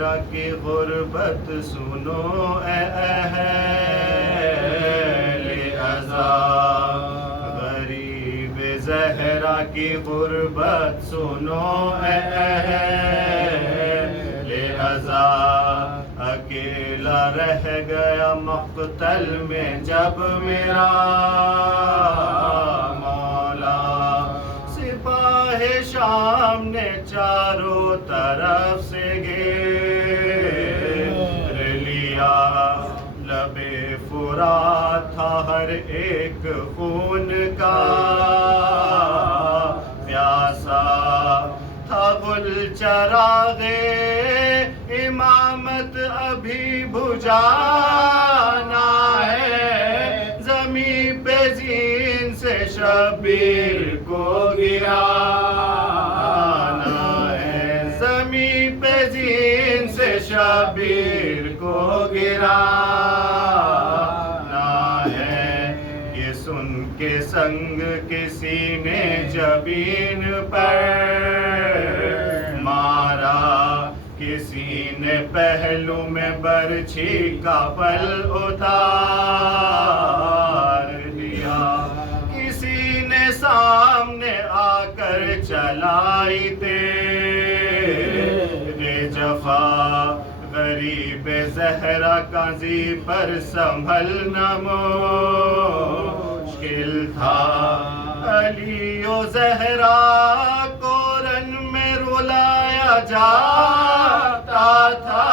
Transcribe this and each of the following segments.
زہرا کی غربت سنو اے اہل عزا، غریب زہرا کی غربت سنو اے اہل عزا، اکیلا رہ گیا مقتل میں جب میرا مولا، سپاہ شام نے چاروں طرف سے گھیر لیا، لب فرات تھا ہر ایک خون کا پیاسا، تھا گل چراغ امامت ابھی بجھانا ہے، زمین پہ زین سے شبیر کو گرانا ہے، زمین پہ زین سے شبیر کو گرانا ہے، یہ سن کے سنگ کسی نے جبین پر مارا، کسی نے پہلو میں برچھی کا پل اتار دیا، کسی نے سامنے آ کر چلائی تیر جفا، غریب زہرا قاضی پر سنبھلنا مشکل تھا، علی و زہرا کو رن میں رلایا جاتا تھا،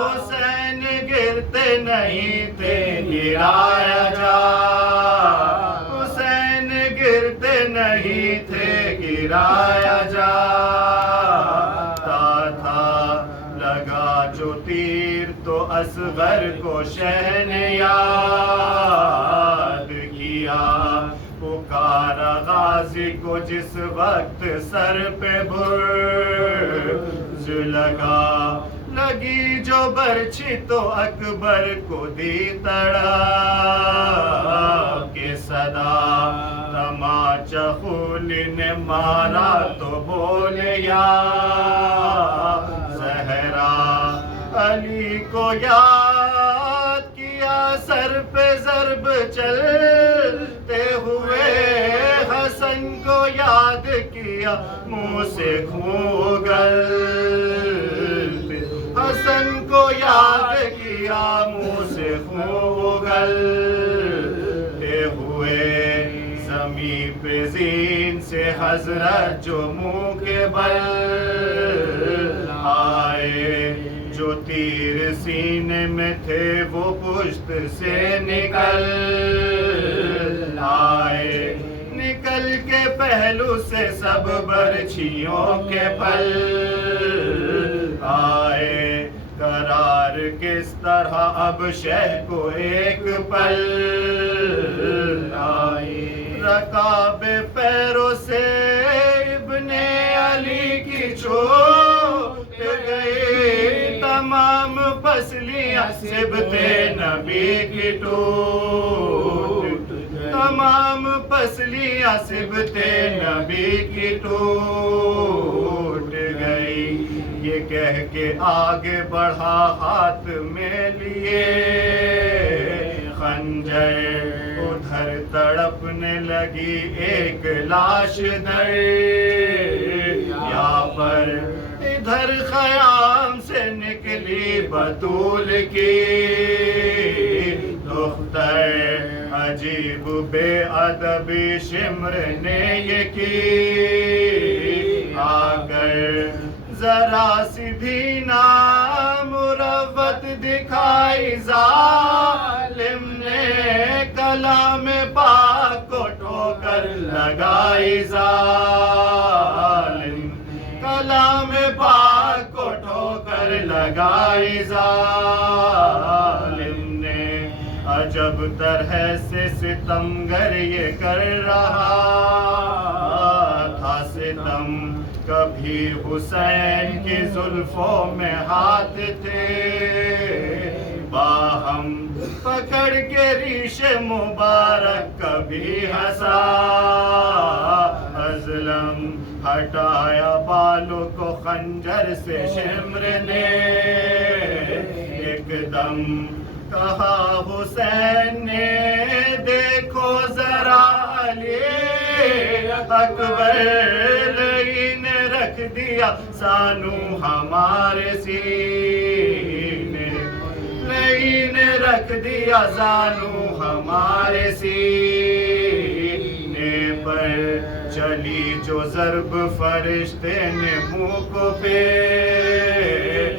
حسین گرتے نہیں تھے گرایا جا، حسین گرتے نہیں تھے گرایا جاتا تھا، لگا جو تیر تو اصغر کو شہ نے یاد کیا، پکارا غازی کو جس وقت سر پہ برج لگا، لگی جو برچھی تو اکبر کو دی تڑپ کے صدا، تماچا خونی نے مارا تو بولے یا زہرا، علی کو یاد کیا سر پہ ضرب چلتے ہوئے، حسن کو یاد کیا منہ سے خون اگلتے، حسن کو یاد کیا منہ سے خون اگلتے ہوئے، زمین پہ زین سے حضرت جو منہ کے بل آئے، جو تیر سینے میں تھے وہ پشت سے نکل آئے، نکل کے پہلو سے سب برچھیوں کے پل آئے، قرار کس طرح اب شہ کو ایک پل آئی، رکاب پیروں سے ابن علی کی چھوٹ گئی، تمام پسلیاں صبت نبی کی ٹوٹ، تمام پسلیاں صبت نبی کی ٹوٹ گئی، یہ کہہ کے آگے بڑھا ہاتھ میں لیے خنجر، ادھر تڑپنے لگی ایک لاش دریا پر، ادھر خیام سے نکلی بطول کی دختر، عجیب بے ادبی شمر نے یہ کی آ کر، ذرا سی بھی نامروت دکھائی ظالم نے، کلام پاک کو ٹھوکر لگائی ظالم، کلام پاک کو ٹھوکر لگائی ظالم نے، عجب طرح سے ستمگر یہ کر رہا تھا ستم، کبھی حسین کی زلفوں میں ہاتھ تھے باہم، پکڑ کے ریش مبارک کبھی ہنسا ازلم، ہٹایا بالوں کو خنجر سے شمر نے ایک دم کہا حسین نے دیکھو ذرا علی اکبر لئی نے رکھ دیا سانو ہمارے سینے لئی نے رکھ دیا سانو ہمارے سینے پر چلی جو ضرب فرشتے نے منہ کو پھیر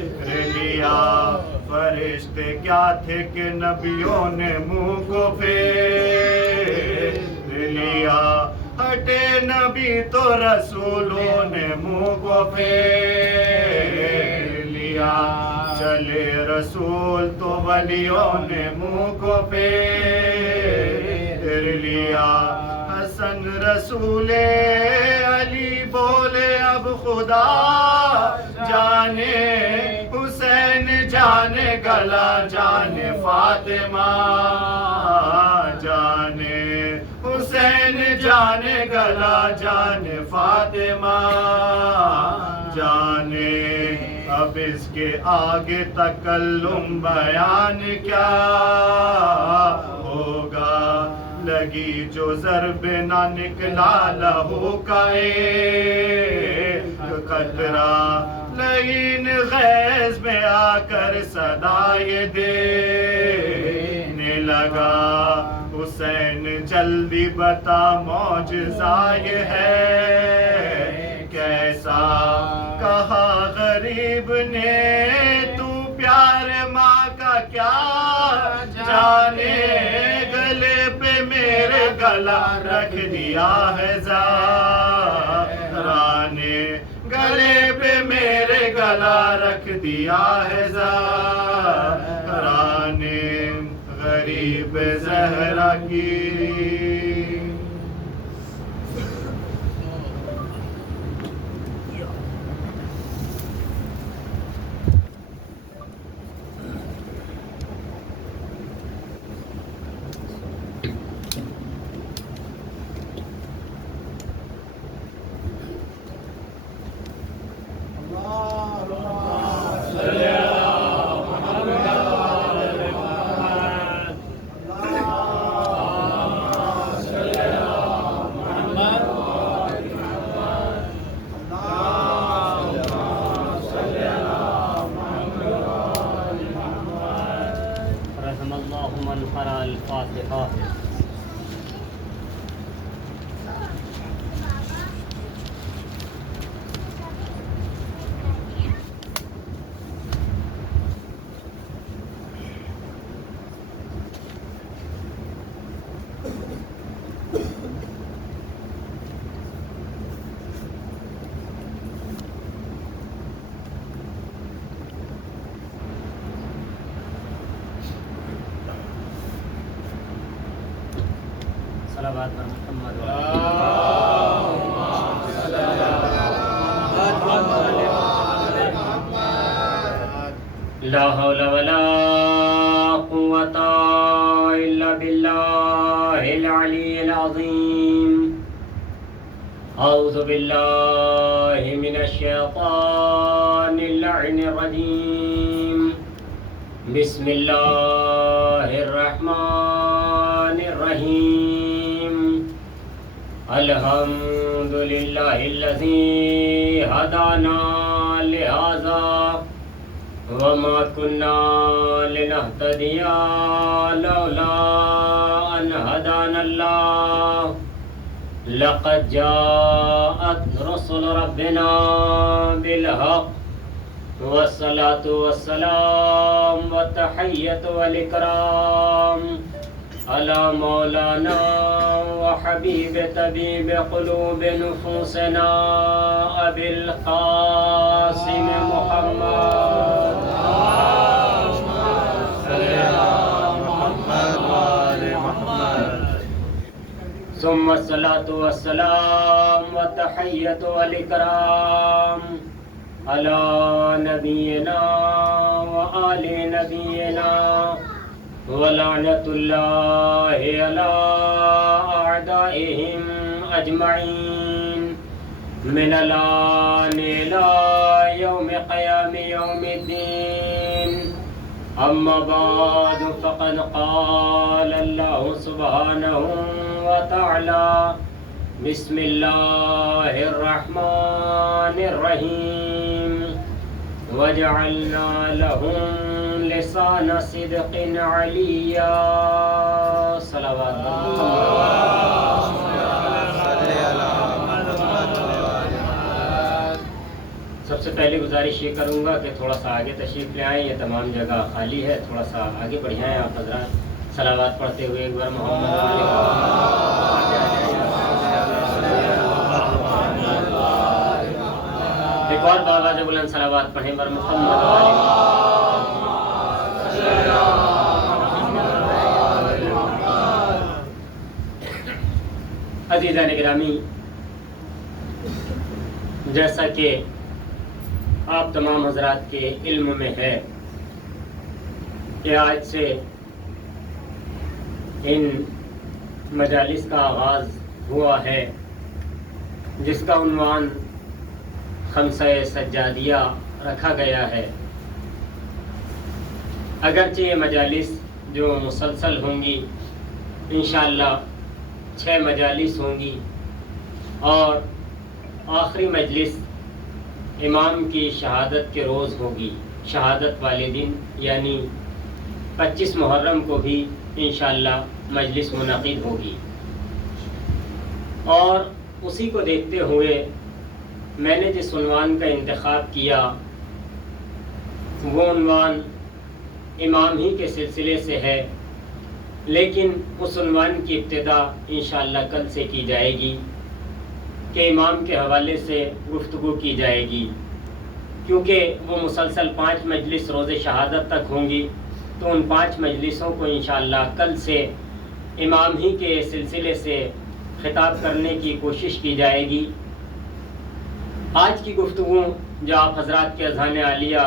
لیا فرشتے کیا تھے کہ نبیوں نے منہ کو پھیر لیا ہٹے نبی تو رسولوں نے منہ کو پھیر لیا چلے رسول تو ولیوں نے منہ کو پھیر لیا حسن رسول علی بولے اب خدا جانے حسین جانے گلا جانے فاطمہ جانے حسین جانے گلا جانے فاطمہ جانے اب اس کے آگے تکلم بیان کیا ہوگا لگی جو ضرب نہ نکلا لہو کا ایک قطرہ لئین غیظ میں آ کر صدا یہ دینے لگا حسین جلدی بتا معجزہ یہ ہے کیسا کہا غریب نے تو پیار ماں کا کیا جانے گلے پہ میرے گلا رکھ دیا ہے زہرا نے گلے پہ میرے گلا رکھ دیا ہے زہرا نے غریب زہرا کی صلوات پر محمد لا حول ولا قوة إلا بالله العلي العظيم أعوذ بالله من الشيطان اللعين الرجيم بسم الله الرحمن الرحيم الحمد لله الذي هدانا لهذا وما كنا لنهتدي لولا أن هدانا الله لقد جاءت رسل ربنا بالحق والصلاة والسلام والتحية والإكرام على مولانا وحبيب طبيب قلوب نفوسنا أبي القاسم محمد ثم الصلاة والسلام والتحية والإكرام على نبينا وآل نبينا ولعنة الله على أعدائهم أجمعين من الآن إلى يوم قيام يوم الدين. أما بعد فقد قال الله سبحانه وتعالى: بسم الله الرحمن الرحيم. وجعلنا لهم لسان صدق عليا. صلوات سب سے پہلے گزارش یہ کروں گا کہ تھوڑا سا آگے تشریف لے آئیں. یہ تمام جگہ خالی ہے، تھوڑا سا آگے بڑھ جائیں آپ حضرات صلوات پڑھتے ہوئے ایک بار محمد ایک اور بابا جو بلند صلوات پڑھیں بر محمد عزیزان گرامی، جیسا کہ آپ تمام حضرات کے علم میں ہے کہ آج سے ان مجالس کا آغاز ہوا ہے جس کا عنوان خمسہ سجادیہ رکھا گیا ہے. اگرچہ یہ مجالس جو مسلسل ہوں گی انشاءاللہ 6 مجالس ہوں گی، اور آخری مجلس امام کی شہادت کے روز ہوگی، شہادت والے دن یعنی 25 محرم کو بھی انشاءاللہ مجلس منعقد ہوگی. اور اسی کو دیکھتے ہوئے میں نے جس عنوان کا انتخاب کیا وہ عنوان امام ہی کے سلسلے سے ہے، لیکن اس عنوان کی ابتدا انشاءاللہ کل سے کی جائے گی کہ امام کے حوالے سے گفتگو کی جائے گی، کیونکہ وہ مسلسل 5 مجلس روز شہادت تک ہوں گی. تو ان 5 مجلسوں کو انشاءاللہ کل سے امام ہی کے سلسلے سے خطاب کرنے کی کوشش کی جائے گی. آج کی گفتگو جو آپ حضرات کے اذہان عالیہ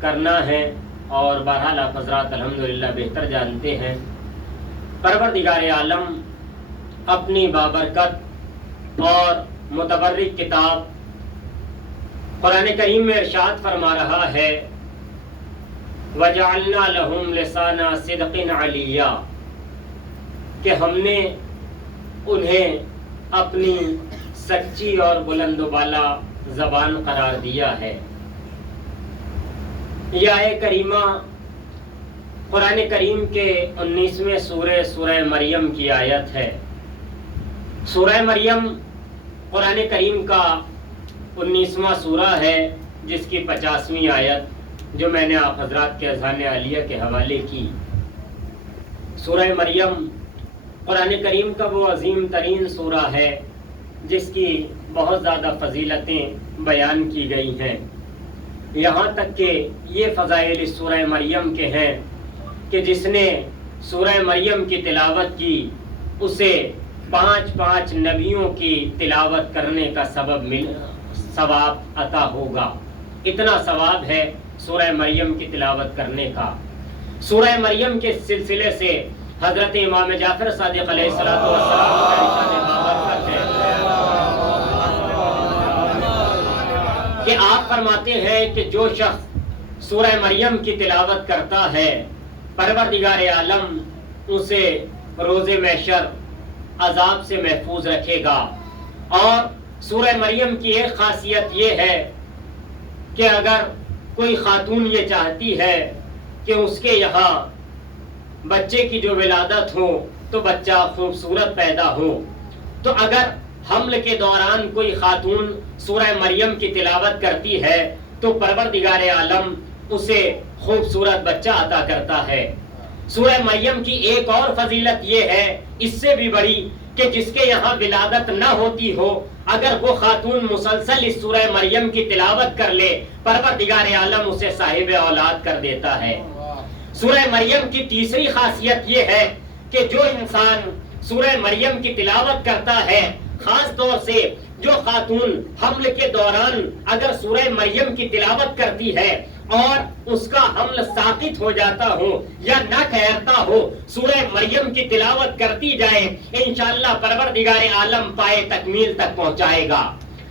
کرنا ہے، اور بہرحال آپ حضرات الحمدللہ بہتر جانتے ہیں، پروردگار عالم اپنی بابرکت اور متبرک کتاب قرآن کریم میں ارشاد فرما رہا ہے: وَجَعَلْنَا لَهُمْ لِسَانَ صِدْقٍ عَلِيًّا، کہ ہم نے انہیں اپنی سچی اور بلند و بالا زبان قرار دیا ہے. یہ آیت کریمہ قرآن کریم کے 19ویں سورہ مریم کی آیت ہے. سورہ مریم قرآن کریم کا 19واں سورہ ہے، جس کی 50ویں آیت جو میں نے آپ حضرات کے اذہان عالیہ کے حوالے کی. سورہ مریم قرآن کریم کا وہ عظیم ترین سورہ ہے جس کی بہت زیادہ فضیلتیں بیان کی گئی ہیں. یہاں تک کہ یہ فضائل اس سورہ مریم کے ہیں کہ جس نے سورہ مریم کی تلاوت کی اسے 5 نبیوں کی تلاوت کرنے کا ثواب عطا ہوگا. اتنا ثواب ہے سورہ مریم کی تلاوت کرنے کا. سورہ مریم کے سلسلے سے حضرت امام جعفر صادق علیہ الصلوۃ والسلام کا ارشاد بابرکت ہے کہ آپ فرماتے ہیں کہ جو شخص سورہ مریم کی تلاوت کرتا ہے پروردگار عالم اسے روز محشر عذاب سے محفوظ رکھے گا. اور سورہ مریم کی ایک خاصیت یہ ہے کہ اگر کوئی خاتون یہ چاہتی ہے کہ اس کے یہاں بچے کی جو ولادت ہو تو بچہ خوبصورت پیدا ہو، تو اگر حمل کے دوران کوئی خاتون سورہ مریم کی تلاوت کرتی ہے تو پروردگار عالم اسے خوبصورت بچہ عطا کرتا ہے. سورہ مریم کی ایک اور فضیلت یہ ہے اس سے بھی بڑی کہ جس کے یہاں ولادت نہ ہوتی ہو اگر وہ خاتون مسلسل اس سورہ مریم کی تلاوت کر لے پروردگار عالم اسے صاحب اولاد کر دیتا ہے. سورہ مریم کی تیسری خاصیت یہ ہے کہ جو انسان سورہ مریم کی تلاوت کرتا ہے، خاص طور سے جو خاتون حمل کے دوران اگر سورہ مریم کی تلاوت کرتی ہے اور اس کا حمل ساقط ہو جاتا ہو یا نہ ٹھہرتا ہو، سورہ مریم کی تلاوت کرتی جائے، انشاءاللہ پروردگار عالم پائے تکمیل تک پہنچائے گا.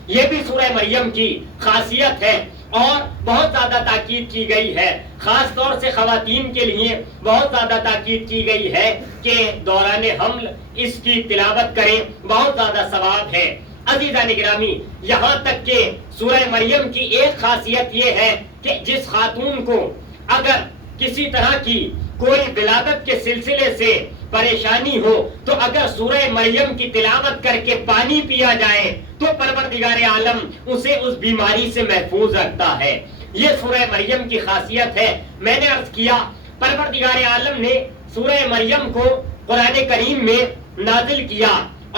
یہ بھی سورہ مریم کی خاصیت ہے اور بہت زیادہ تاکید کی گئی ہے، خاص طور سے خواتین کے لیے بہت زیادہ تاکید کی گئی ہے کہ دوران حمل اس کی تلاوت کریں، بہت زیادہ ثواب ہے۔ عزیزان گرامی، یہاں تک کہ سورہ مریم کی ایک خاصیت یہ ہے کہ جس خاتون کو اگر کسی طرح کی کوئی ولادت کے سلسلے سے پریشانی ہو تو اگر سورہ مریم کی تلاوت کر کے پانی پیا جائے تو پروردگار عالم اسے اس بیماری سے محفوظ رکھتا ہے۔ یہ سورہ مریم کی خاصیت ہے۔ میں نے عرض کیا پروردگار عالم نے سورہ مریم کو قرآن کریم میں نازل کیا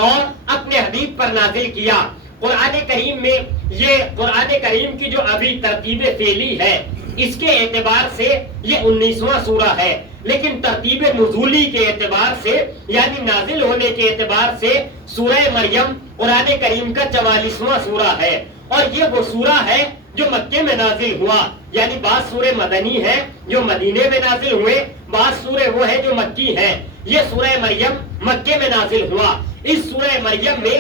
اور اپنے حبیب پر نازل کیا۔ قرآن کریم میں یہ قرآن کریم کی جو ابھی ترتیب فعلی ہے اس کے اعتبار سے یہ 19واں سورہ ہے، لیکن ترتیب نزولی کے اعتبار سے یعنی نازل ہونے کے اعتبار سے سورہ مریم قرآن کریم کا 44واں سورہ ہے، اور یہ وہ سورہ ہے جو مکے میں نازل ہوا، یعنی بعض سورہ مدنی ہیں جو مدینے میں نازل ہوئے، بعض سورہ وہ ہیں جو مکی ہیں۔ یہ سورہ مریم مکے میں نازل ہوا۔ اس سورہ مریم میں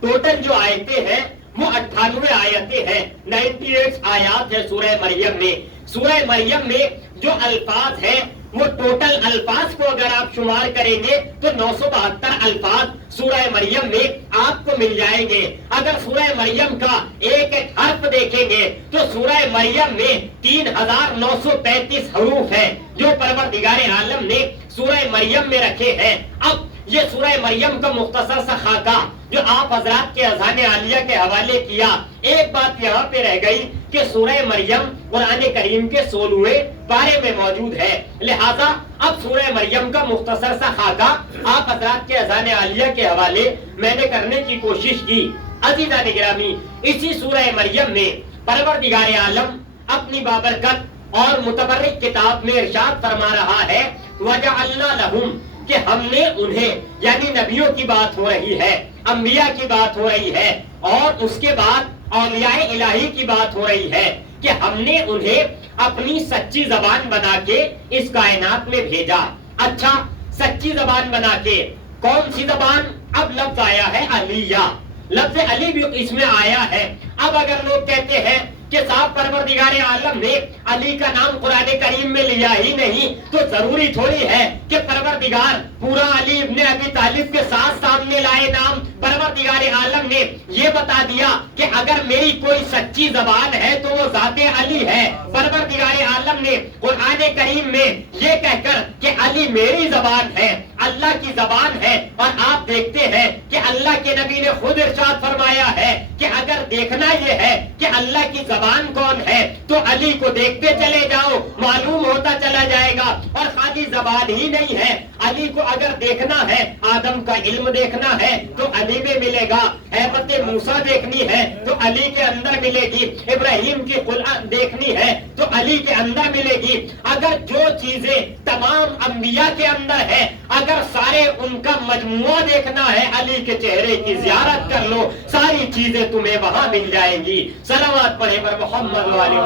ٹوٹل جو آیتیں ہیں وہ 98 آیتیں ہیں، 98 آیات ہے سورہ مریم میں۔ سورہ مریم میں جو الفاظ ہیں وہ ٹوٹل الفاظ کو اگر آپ شمار کریں گے تو 972 الفاظ سورہ مریم میں آپ کو مل جائیں گے۔ اگر سورہ مریم کا ایک ایک حرف دیکھیں گے تو سورہ مریم میں 3935 حروف ہیں جو پروردگار عالم نے سورہ مریم میں رکھے ہیں۔ اب یہ سورہ مریم کا مختصر سا خاکہ جو آپ حضرات کے اذان عالیہ کے حوالے کیا، ایک بات یہاں پہ رہ گئی کہ سورہ مریم قرآن کریم کے 16ویں پارے میں موجود ہے، لہذا اب سورہ مریم کا مختصر سا خاکہ آپ حضرات کے اذان عالیہ کے حوالے میں نے کرنے کی کوشش کی۔ عزیزان گرامی، اسی سورہ مریم میں پروردگار عالم اپنی بابرکت اور متبرک کتاب میں ارشاد فرما رہا ہے وَجَعَلْنَا لَهُمْ کہ ہم نے انہیں، یعنی نبیوں کی بات ہو رہی ہے، انبیاء کی بات ہو رہی ہے، اور اس کے بعد اولیاء الہی کی بات ہو رہی ہے کہ ہم نے انہیں اپنی سچی زبان بنا کے اس کائنات میں بھیجا۔ اچھا، سچی زبان بنا کے کون سی زبان؟ اب لفظ آیا ہے علیہ، لفظ علی بھی اس میں آیا ہے۔ اب اگر لوگ کہتے ہیں کہ صاحب پروردگار عالم نے علی کا نام قرآن کریم میں لیا ہی نہیں تو ضروری تھوڑی ہے کہ پروردگار پورا علی ابن ابی طالب کے ساتھ سامنے لائے نام۔ پروردگار عالم نے یہ بتا دیا کہ اگر میری کوئی سچی زبان ہے تو وہ ذات علی ہے۔ پروردگار عالم نے قرآن کریم میں یہ کہہ کر کہ علی میری زبان ہے، اللہ کی زبان ہے، اور آپ دیکھتے ہیں کہ اللہ کے نبی نے خود ارشاد فرمایا ہے کہ اگر دیکھنا یہ ہے کہ اللہ کی زبان کون ہے تو علی کو دیکھتے چلے جاؤ، معلوم ہوتا چلا جائے گا۔ اور خالی زبان ہی نہیں ہے، علی کو اگر دیکھنا ہے، آدم کا علم دیکھنا ہے تو علی میں ملے گا، ہیبت موسیٰ دیکھنی ہے تو علی کے اندر ملے گی، ابراہیم کی قرآن دیکھنی ہے تو علی کے اندر ملے گی۔ اگر جو چیزیں تمام انبیاء کے اندر ہے، اگر سارے ان کا مجموعہ دیکھنا ہے، علی کے چہرے کی زیارت کر لو، ساری چیزیں تمہیں وہاں مل جائیں گی۔ صلوات پڑھے پر محمد والی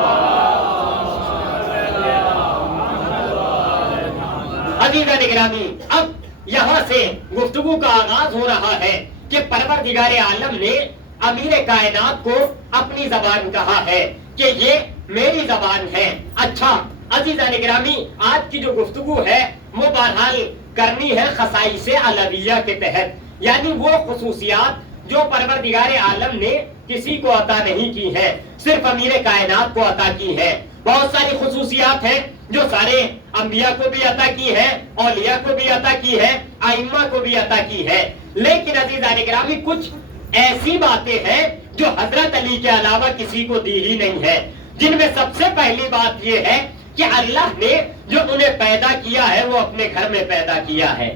عزیزان گرامی، اب یہاں سے گفتگو کا آغاز ہو رہا ہے کہ پروردگار عالم نے امیر کائنات کو اپنی زبان کہا ہے کہ یہ میری زبان ہے۔ اچھا عزیزان گرامی، آج کی جو گفتگو ہے وہ بہرحال کرنی ہے خصائص علویہ کے تحت، یعنی وہ خصوصیات جو پروردگار عالم نے کسی کو عطا نہیں کی ہے، صرف امیر کائنات کو عطا کی ہے۔ بہت ساری خصوصیات ہیں جو سارے انبیاء کو بھی عطا کی ہے، اولیاء کو بھی عطا کی ہے، ائمہ کو بھی عطا کی ہے، لیکن عزیزان گرامی کچھ ایسی باتیں ہیں جو حضرت علی کے علاوہ کسی کو دی ہی نہیں ہے، جن میں سب سے پہلی بات یہ ہے کہ اللہ نے جو انہیں پیدا کیا ہے وہ اپنے گھر میں پیدا کیا ہے۔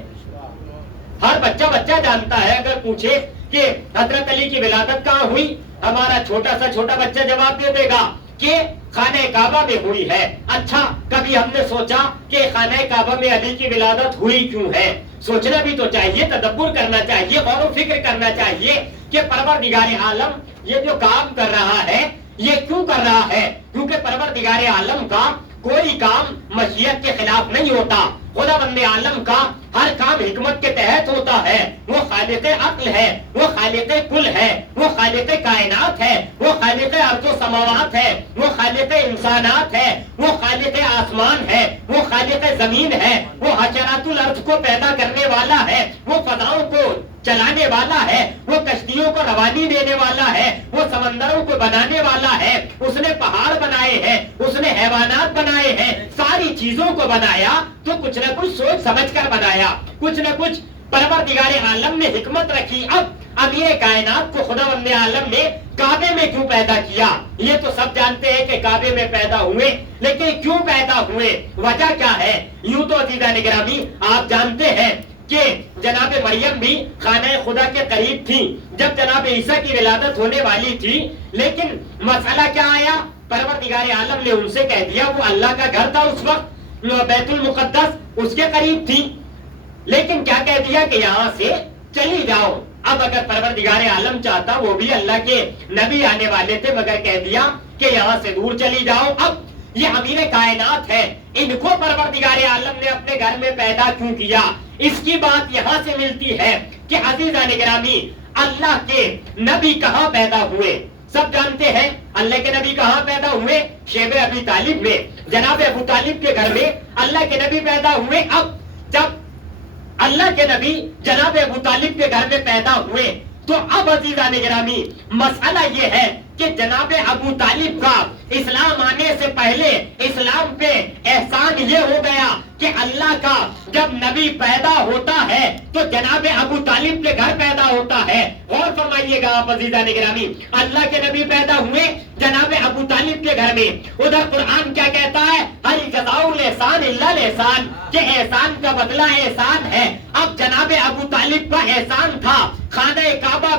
ہر بچہ جانتا ہے، اگر پوچھے کہ حضرت علی کی ولادت کہاں ہوئی، ہمارا چھوٹا بچہ جواب دے دے گا کہ خانہ کعبہ میں ہوئی ہے۔ اچھا، کبھی ہم نے سوچا کہ خانہ کعبہ میں علی کی ولادت ہوئی کیوں ہے؟ سوچنا بھی تو چاہیے، تدبر کرنا چاہیے، غور و فکر کرنا چاہیے کہ پروردگار عالم یہ جو کام کر رہا ہے یہ کیوں کر رہا ہے؟ کیونکہ پروردگار عالم کا کوئی کام مشیت کے خلاف نہیں ہوتا. خدا بند عالم کا ہر کام حکمت کے تحت ہوتا ہے. وہ خالق عقل ہے, وہ خالق کل ہے, وہ خالق کائنات ہے, وہ خالق ارض و سماوات ہے, وہ خالق انسانات ہے, وہ خالق آسمان ہے, وہ خالق زمین ہے, وہ حشرات الارض کو پیدا کرنے والا ہے, وہ فضاؤں کو چلانے والا ہے, وہ کشتیوں کو روانی دینے والا ہے, وہ سمندروں کو بنانے والا ہے, اس نے پہاڑ بنائے ہیں, اس نے حیوانات بنائے ہیں, ساری چیزوں کو بنایا تو کچھ نہ کچھ سوچ سمجھ کر بنایا, کچھ نہ کچھ پروردگار عالم نے حکمت رکھی. اب امیر کائنات کو خدا بند عالم نے کعبے میں کیوں پیدا کیا؟ یہ تو سب جانتے ہیں کہ کعبے میں پیدا ہوئے, لیکن کیوں پیدا ہوئے, وجہ کیا ہے؟ یوں تو عزیزان گرامی آپ جانتے ہیں کہ جناب مریم بھی خانہ خدا کے قریب تھی جب جناب عیسیٰ کی ولادت ہونے والی تھی, لیکن مسئلہ کیا آیا؟ پروردگار عالم نے ان سے کہہ دیا, وہ اللہ کا گھر تھا اس وقت, بیت المقدس اس کے قریب تھی, لیکن کیا کہہ دیا کہ یہاں سے چلی جاؤ. اب اگر پروردگار عالم چاہتا, وہ بھی اللہ کے نبی آنے والے تھے, مگر کہہ دیا کہ یہاں سے دور چلی جاؤ. اب یہ امیر کائنات ہے, ان کو پروردگار عالم نے اپنے گھر میں پیدا کیوں کیا؟ اس کی بات یہاں سے ملتی ہے کہ عزیزان گرامی اللہ کے نبی کہاں پیدا ہوئے؟ سب جانتے ہیں اللہ کے نبی کہاں پیدا ہوئے؟ شیب ابی طالب میں, جناب ابو طالب کے گھر میں اللہ کے نبی پیدا ہوئے. اب جب اللہ کے نبی جناب ابو طالب کے گھر میں پیدا ہوئے تو اب عزیزان گرامی مسئلہ یہ ہے کہ جناب ابو طالب کا اسلام آنے سے پہلے اسلام پہ احسان یہ ہو گیا کہ اللہ کا جب نبی پیدا ہوتا ہے تو جناب ابو طالب کے گھر پیدا ہوتا ہے. غور فرمائیے گا آپ عزیزان گرامی, اللہ کے نبی پیدا ہوئے جناب ابو طالب کے گھر میں. ادھر قرآن کیا کہتا ہے؟ ہل جزاء الاحسان الا الاحسان, کہ احسان کا بدلہ احسان ہے. اب جناب ابو طالب کا احسان تھا خانہ کعبہ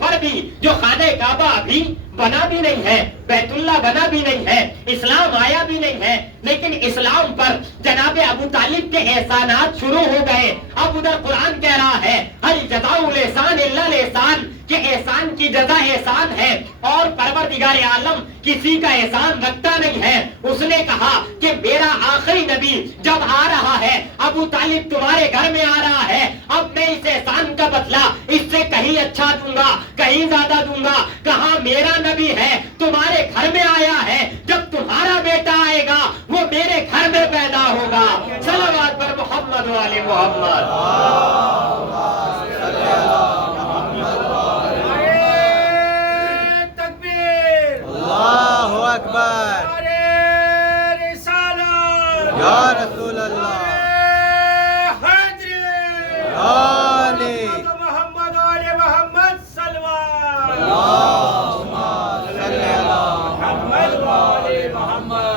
پر بھی, جو خانہ کعبہ ابھی بنا بھی نہیں ہے, بیت اللہ بنا بھی نہیں ہے, اسلام آیا بھی نہیں ہے, لیکن اسلام پر جناب ابو طالب کے احسانات شروع ہو گئے. اب ادھر قرآن کہہ رہا ہے ہل جزاء الاحسان الا الاحسان, کہ احسان کی جزا احسان ہے, اور پروردگار عالم کسی کا احسان رکھتا نہیں ہے. اس نے کہا کہ میرا آخری نبی جب آ رہا ہے, ابو طالب تمہارے گھر میں آ رہا ہے, اب میں اس احسان کا بدلہ اس سے کہیں اچھا دوں گا, کہیں زیادہ دوں گا. کہاں میرا نبی ہے تمہارے گھر میں آیا ہے, جب تمہارا بیٹا آئے گا وہ میرے گھر میں پیدا ہوگا. صلوات پر محمد و آل محمد. اللہ اکبر, یا رسول اللہ,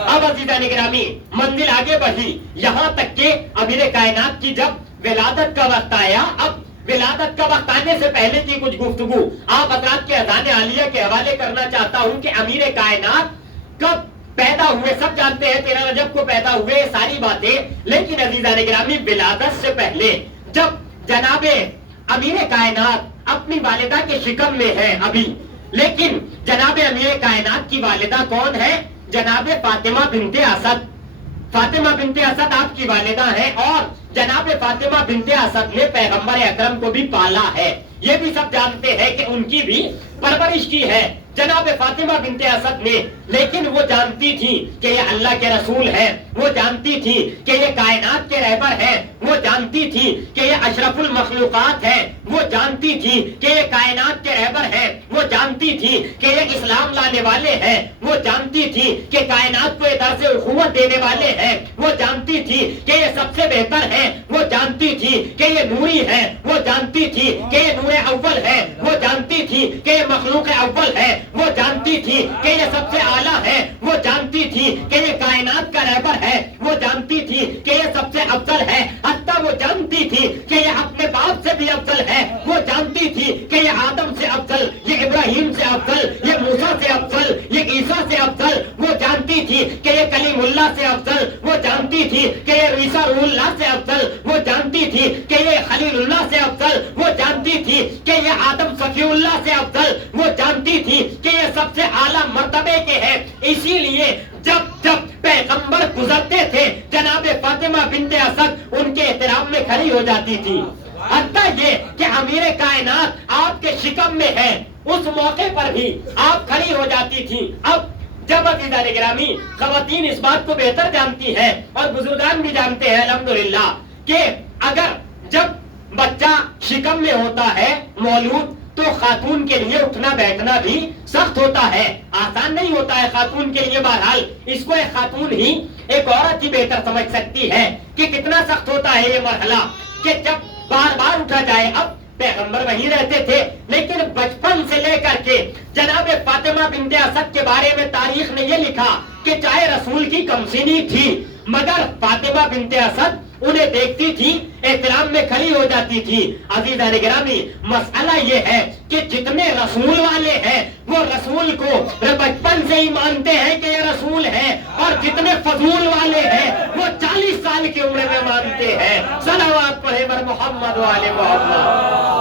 اب عزیزان گرامی منزل آگے بڑھی, یہاں تک کہ امیر کائنات کی جب ولادت کا وقت آیا. اب ولادت کا وقت آنے سے پہلے کی کچھ گفتگو آپ حضرات کے اذان عالیہ کے حوالے کرنا چاہتا ہوں کہ امیر کائنات کب پیدا ہوئے. سب جانتے ہیں 13 رجب کو پیدا ہوئے, ساری باتیں, لیکن عزیزان گرامی ولادت سے پہلے جب جناب امیر کائنات اپنی والدہ کے شکم میں ہے ابھی, لیکن جناب امیر کائنات کی والدہ کون ہے؟ جناب فاطمہ بنت اسد. فاطمہ بنت اسد آپ کی والدہ ہے, اور جناب فاطمہ بنت اسد نے پیغمبر اکرم کو بھی پالا ہے. یہ بھی سب جانتے ہیں کہ ان کی بھی پرورش کی ہے جناب فاطمہ بنت اسد نے, لیکن وہ جانتی تھی کہ یہ اللہ کے رسول ہے, وہ جانتی تھی کہ یہ کائنات کے رہبر ہے, وہ جانتی تھی کہ یہ اشرف المخلوقات ہے, وہ جانتی تھی کہ یہ کائنات کے رہبر ہے, وہ جانتی تھی کہ یہ اسلام لانے والے ہیں, وہ جانتی تھی کہ کائنات کو ادھر سے اخوت دینے والے ہیں, وہ جانتی تھی کہ یہ سب سے بہتر ہے, وہ جانتی تھی کہ یہ نوری ہے, وہ جانتی تھی کہ یہ نور اول ہے, وہ جانتی تھی کہ یہ مخلوق اول ہے, وہ جانتی تھی کہ یہ سب سے اعلیٰ ہے, وہ جانتی تھی کہ یہ کائنات کا رہبر ہے, وہ جانتی تھی کہ یہ سب سے افضل ہے, حتیٰ وہ جانتی تھی کہ یہ اپنے باپ سے بھی افضل ہے, وہ جانتی تھی کہ یہ آدم سے افضل, یہ ابراہیم سے افضل, یہ موسیٰ سے افضل, یہ عیسیٰ سے افضل, وہ جانتی تھی کہ یہ کلیم اللہ سے افضل, وہ جانتی تھی کہ یہ عیسیٰ روح اللہ سے افضل, وہ جانتی تھی کہ یہ خلیل اللہ سے افضل, وہ جانتی تھی کہ یہ آدم صفی اللہ سے افضل, وہ جانتی تھی کہ یہ سب سے اعلیٰ مرتبے کے ہیں. اسی لیے جب جب پیغمبر گزر بنت اسد ان کے احترام میں کھڑی ہو جاتی تھی. حتیٰ یہ کہ امیر کائنات آپ کے شکم میں ہے اس موقع پر بھی آپ کھڑی ہو جاتی تھی. اب جب عزیزان گرامی خواتین اس بات کو بہتر جانتی ہیں اور بزرگان بھی جانتے ہیں الحمدللہ کہ اگر جب بچہ شکم میں ہوتا ہے مولود تو خاتون کے لیے اٹھنا بیٹھنا بھی سخت ہوتا ہے, آسان نہیں ہوتا ہے خاتون کے لیے. بہرحال اس کو ایک خاتون ہی ایک عورت ہی بہتر سمجھ سکتی ہے کہ کتنا سخت ہوتا ہے یہ مرحلہ کہ جب بار بار اٹھا جائے. اب پیغمبر وہیں رہتے تھے لیکن بچپن سے لے کر کے جناب فاطمہ بنت اسد کے بارے میں تاریخ نے یہ لکھا کہ چاہے رسول کی کمسینی تھی مگر فاطمہ بنت اسد انہیں دیکھتی تھی احترام میں کھڑی ہو جاتی تھی. عزیزان گرامی مسئلہ یہ ہے کہ جتنے رسول والے ہیں وہ رسول کو بچپن سے ہی مانتے ہیں کہ یہ رسول ہے اور جتنے فضول والے ہیں وہ 40 سال کی عمر میں مانتے ہیں. صلوات پڑھے بر محمد و آل محمد.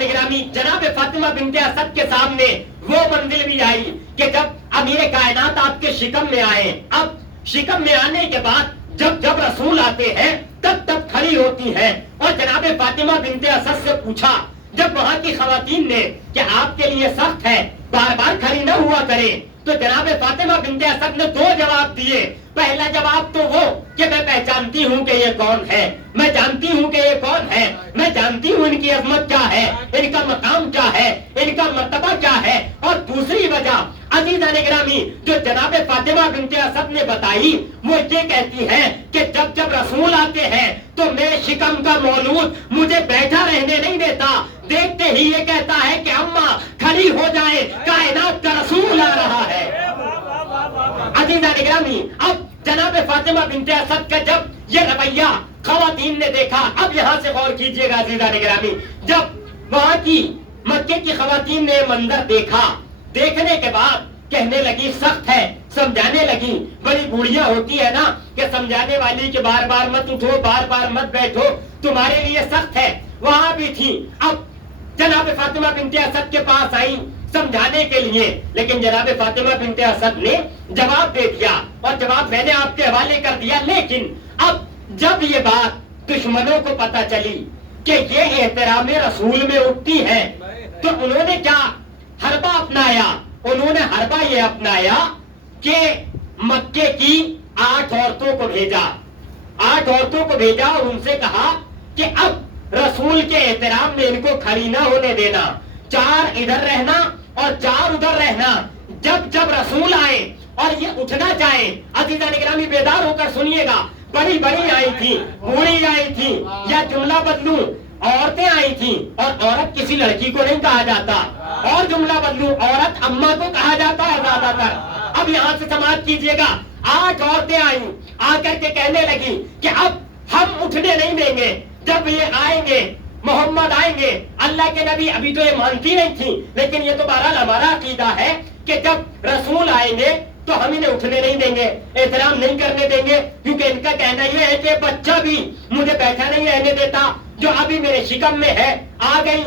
نگرامی جناب فاطمہ بنت اسد کے سامنے وہ منزل بھی آئی کہ جب امیر کائنات آپ کے شکم میں آئے. اب شکم میں آنے کے بعد جب جب رسول آتے ہیں تب تب کھڑی ہوتی ہیں اور جناب فاطمہ بنت اسد سے پوچھا جب وہاں کی خواتین نے کہ آپ کے لیے سخت ہے بار بار کھڑی نہ ہوا کرے تو جناب فاطمہ بنت اسد نے 2 جواب دیے. پہلا جواب تو وہ کہ میں پہچانتی ہوں کہ یہ کون ہے, میں جانتی ہوں کہ یہ کون ہے, میں جانتی ہوں ان کی عظمت کیا ہے, ان کا مقام کیا ہے, ان کا مرتبہ کیا ہے. اور دوسری وجہ عزیزان گرامی جو جناب فاطمہ بنت اسد نے بتائی وہ یہ کہتی ہیں کہ جب جب رسول آتے ہیں تو میرے شکم کا مولود مجھے بیٹھا رہنے نہیں دیتا, دیکھتے ہی یہ کہتا ہے کہ اماں کھڑی ہو جائے کائنات کا رسول آ رہا ہے. عزیزان گرامی اب جناب فاطمہ بنت اسد کا جب یہ رویہ خواتین نے دیکھا, اب یہاں سے غور کیجئے گا عزیزان گرامی, جب وہاں کی مکے کی خواتین نے منظر دیکھا, دیکھنے کے بعد کہنے لگی سخت ہے, سمجھانے لگی. بڑی بوڑھیاں ہوتی ہے نا کہ سمجھانے والی کہ بار بار مت اٹھو بار بار مت بیٹھو تمہارے لیے سخت ہے, وہاں بھی تھی. اب جناب فاطمہ بنت اسد کے پاس آئی سمجھانے کے لیے, لیکن جناب فاطمہ بنت اسد نے جواب دے دیا اور جواب میں نے آپ کے حوالے کر دیا. لیکن اب جب یہ بات دشمنوں کو پتا چلی کہ یہ احترام رسول میں اٹھتی ہے تو انہوں نے کیا حربہ اپنایا, انہوں نے حربہ یہ اپنایا کہ مکے کی 8 عورتوں کو بھیجا, 8 عورتوں کو بھیجا اور ان سے کہا کہ اب رسول کے احترام میں ان کو کھڑی نہ ہونے دینا, 4 ادھر رہنا اور 4 ادھر رہنا. جب جب رسول آئے اور یہ اٹھنا چاہے, عزیزان گرامی بیدار ہو کر سنیے گا, بڑی بڑی آئی تھی, بوڑھی آئی تھی, یا جملہ بدلوں عورتیں آئی تھیں, اور عورت کسی لڑکی کو نہیں کہا جاتا, اور جملہ بدلوں عورت اماں کو کہا جاتا ہے زیادہ تر. اب یہاں سے سماعت کیجئے گا, 8 عورتیں آئیں, آ کر کے کہنے لگی کہ اب ہم اٹھنے نہیں دیں گے, جب یہ آئیں گے محمد آئیں گے اللہ کے نبی. ابھی تو یہ مانتی نہیں تھی لیکن یہ تو بہرحال ہمارا عقیدہ ہے کہ جب رسول آئیں گے تو ہم انہیں اٹھنے نہیں دیں گے, احترام نہیں کرنے دیں گے, کیونکہ ان کا کہنا یہ ہے کہ بچہ بھی مجھے بیٹھا نہیں رہنے دیتا جو ابھی میرے شکم میں ہے. آ گئی,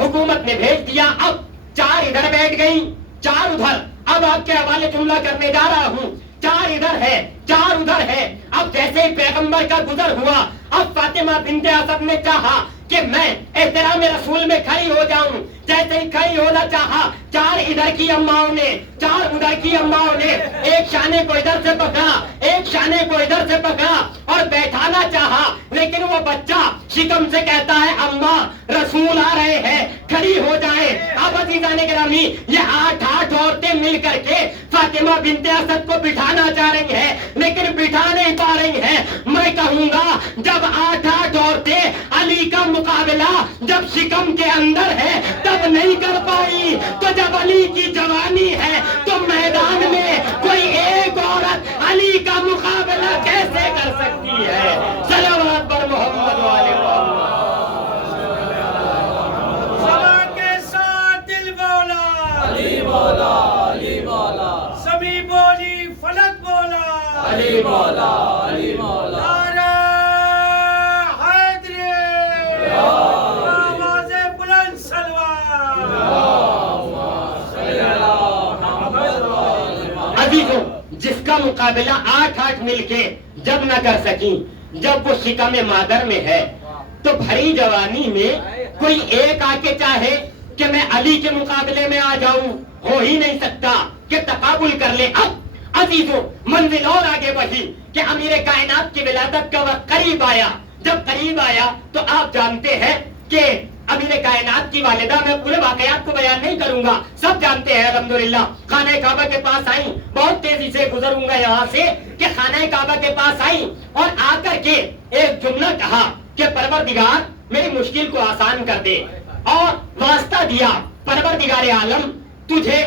حکومت نے بھیج دیا, اب 4 ادھر بیٹھ گئی 4 ادھر. اب آپ کے حوالے جملہ کرنے جا رہا ہوں, 4 ادھر ہے 4 ادھر ہے. اب جیسے ہی پیغمبر کا گزر ہوا, اب فاطمہ بنت اسد نے چاہا کہ میں احترام رسول میں کھڑی ہو جاؤں. جیسے ہی کھڑی ہونا چاہا, 4 ادھر کی اماؤں نے 4 ادھر کی اماؤں نے ایک شانے کو ادھر سے پکڑا, ایک شانے کو ادھر سے پکڑا اور بیٹھانا چاہا, لیکن وہ بچہ شکم سے کہتا ہے اماں رسول آ رہے ہیں کھڑی ہو جائیں. اب عزیزان گرامی یہ 8 عورتیں مل کر کے فاطمہ بنت اسد کو بٹھانا چاہ رہی ہیں لیکن بٹھا نہیں پا رہی ہیں. میں کہوں گا جب 8 عورتیں علی کا مقابلہ جب شکم کے اندر ہے تب نہیں کر پائی, تو جب علی کی جوانی ہے تو میدان میں کوئی ایک عورت علی کا مقابلہ کیسے کر سکتی ہے. صلوات پر محمد والے محمد. سبا کے ساتھ دل بولا علی بولا, علی بولا, سبھی بولی فلک بولا علی بولا, عزیزوں جس کا مقابلہ 8 مل کے جب نہ کر سکیں، جب وہ شکم مادر میں ہے، تو بھری جوانی میں کوئی ایک آ کے چاہے کہ میں علی کے مقابلے میں آ جاؤں، ہو ہی نہیں سکتا کہ تقابل کر لے۔ اب عزیزوں منزل اور آگے بڑھی کہ امیر کائنات کی ولادت کا وقت قریب آیا۔ جب قریب آیا تو آپ جانتے ہیں کہ امیر کائنات کی والدہ، میں پورے واقعات کو بیان نہیں کروں گا، سب جانتے ہیں الحمدللہ، خانہ کعبہ کے پاس آئیں، بہت تیزی سے گزروں گا یہاں سے، کہ خانہ کعبہ کے پاس آئیں اور آ کر کے ایک جملہ کہا کہ پروردگار میری مشکل کو آسان کر دے، اور واسطہ دیا پروردگار عالم تجھے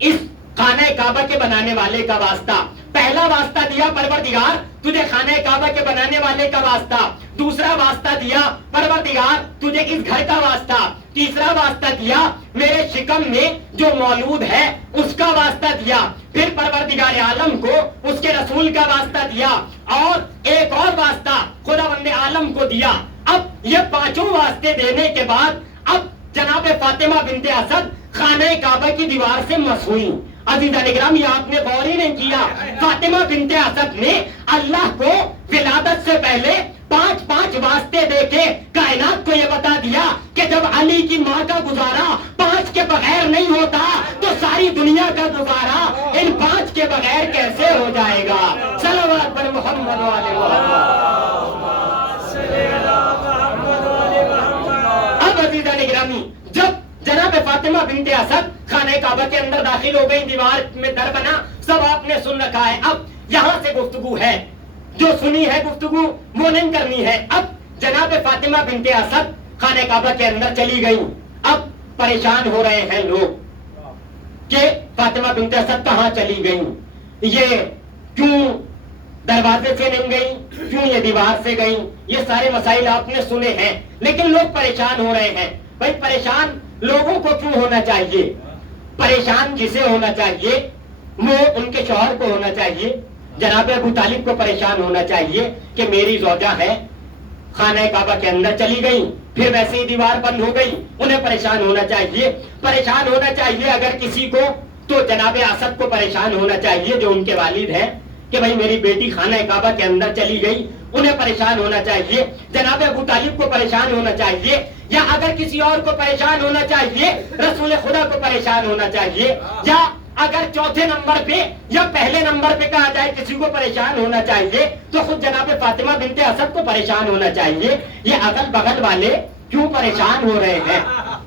اس خانہ کعبہ کے بنانے والے کا واسطہ، پہلا واسطہ دیا پروردگار تجھے خانہ کعبہ کے بنانے والے کا واسطہ، دوسرا واسطہ دیا پروردگار تجھے اس گھر کا واسطہ، تیسرا واسطہ دیا میرے شکم میں جو مولود ہے اس کا واسطہ دیا، پھر پروردگار عالم کو اس کے رسول کا واسطہ دیا، اور ایک اور واسطہ خداوند عالم کو دیا۔ اب یہ پانچوں واسطے دینے کے بعد اب جناب فاطمہ بنت اسد خانہ کعبہ کی دیوار سے مس ہوئی۔ عزیزان اکرام، یہ آپ نے غور ہی نہیں کیا، فاطمہ بنت اسد نے اللہ کو ولادت سے پہلے 5 واسطے دے کے کائنات کو یہ بتا دیا کہ جب علی کی ماں کا گزارا 5 کے بغیر نہیں ہوتا تو ساری دنیا کا گزارا ان 5 کے بغیر کیسے ہو جائے گا۔ صلوات پر محمد والے محمد۔ اب عزیزان اکرامی، جب جناب فاطمہ بنت اسد خانہ کعبہ کے اندر داخل ہو گئی، دیوار میں در بنا، سب آپ نے سن رکھا ہے، اب یہاں سے گفتگو ہے، جو سنی ہے گفتگو وہ نہیں کرنی ہے۔ اب جناب فاطمہ بنت اسد خانہ کعبہ کے اندر چلی گئی۔ اب پریشان ہو رہے ہیں لوگ کہ فاطمہ بنت اسد کہاں چلی گئی، یہ کیوں دروازے سے نہیں گئی، کیوں یہ دیوار سے گئی، یہ سارے مسائل آپ نے سنے ہیں، لیکن لوگ پریشان ہو رہے ہیں۔ بھائی پریشان لوگوں کو کیوں ہونا چاہیے؟ پریشان جسے ہونا چاہیے وہ ان کے شوہر کو ہونا چاہیے، جناب ابو طالب کو پریشان ہونا چاہیے کہ میری زوجہ ہے خانہ کعبہ کے اندر چلی گئی، پھر ویسے ہی دیوار بند ہو گئی، انہیں پریشان ہونا چاہیے۔ پریشان ہونا چاہیے اگر کسی کو تو جناب اسد کو پریشان ہونا چاہیے جو ان کے والد ہیں کہ بھائی میری بیٹی خانہ کعبہ کے اندر چلی گئی، انہیں پریشان ہونا چاہیے۔ جناب ابو طالب کو پریشان ہونا چاہیے، یا اگر کسی اور کو پریشان ہونا چاہیے رسول خدا کو پریشان ہونا چاہیے، یا اگر چوتھے نمبر پہ یا پہلے نمبر پہ کہا جائے کسی کو پریشان ہونا چاہیے تو خود جناب فاطمہ بنت اسد کو پریشان ہونا چاہیے۔ یہ اگل بغل والے کیوں پریشان ہو رہے ہیں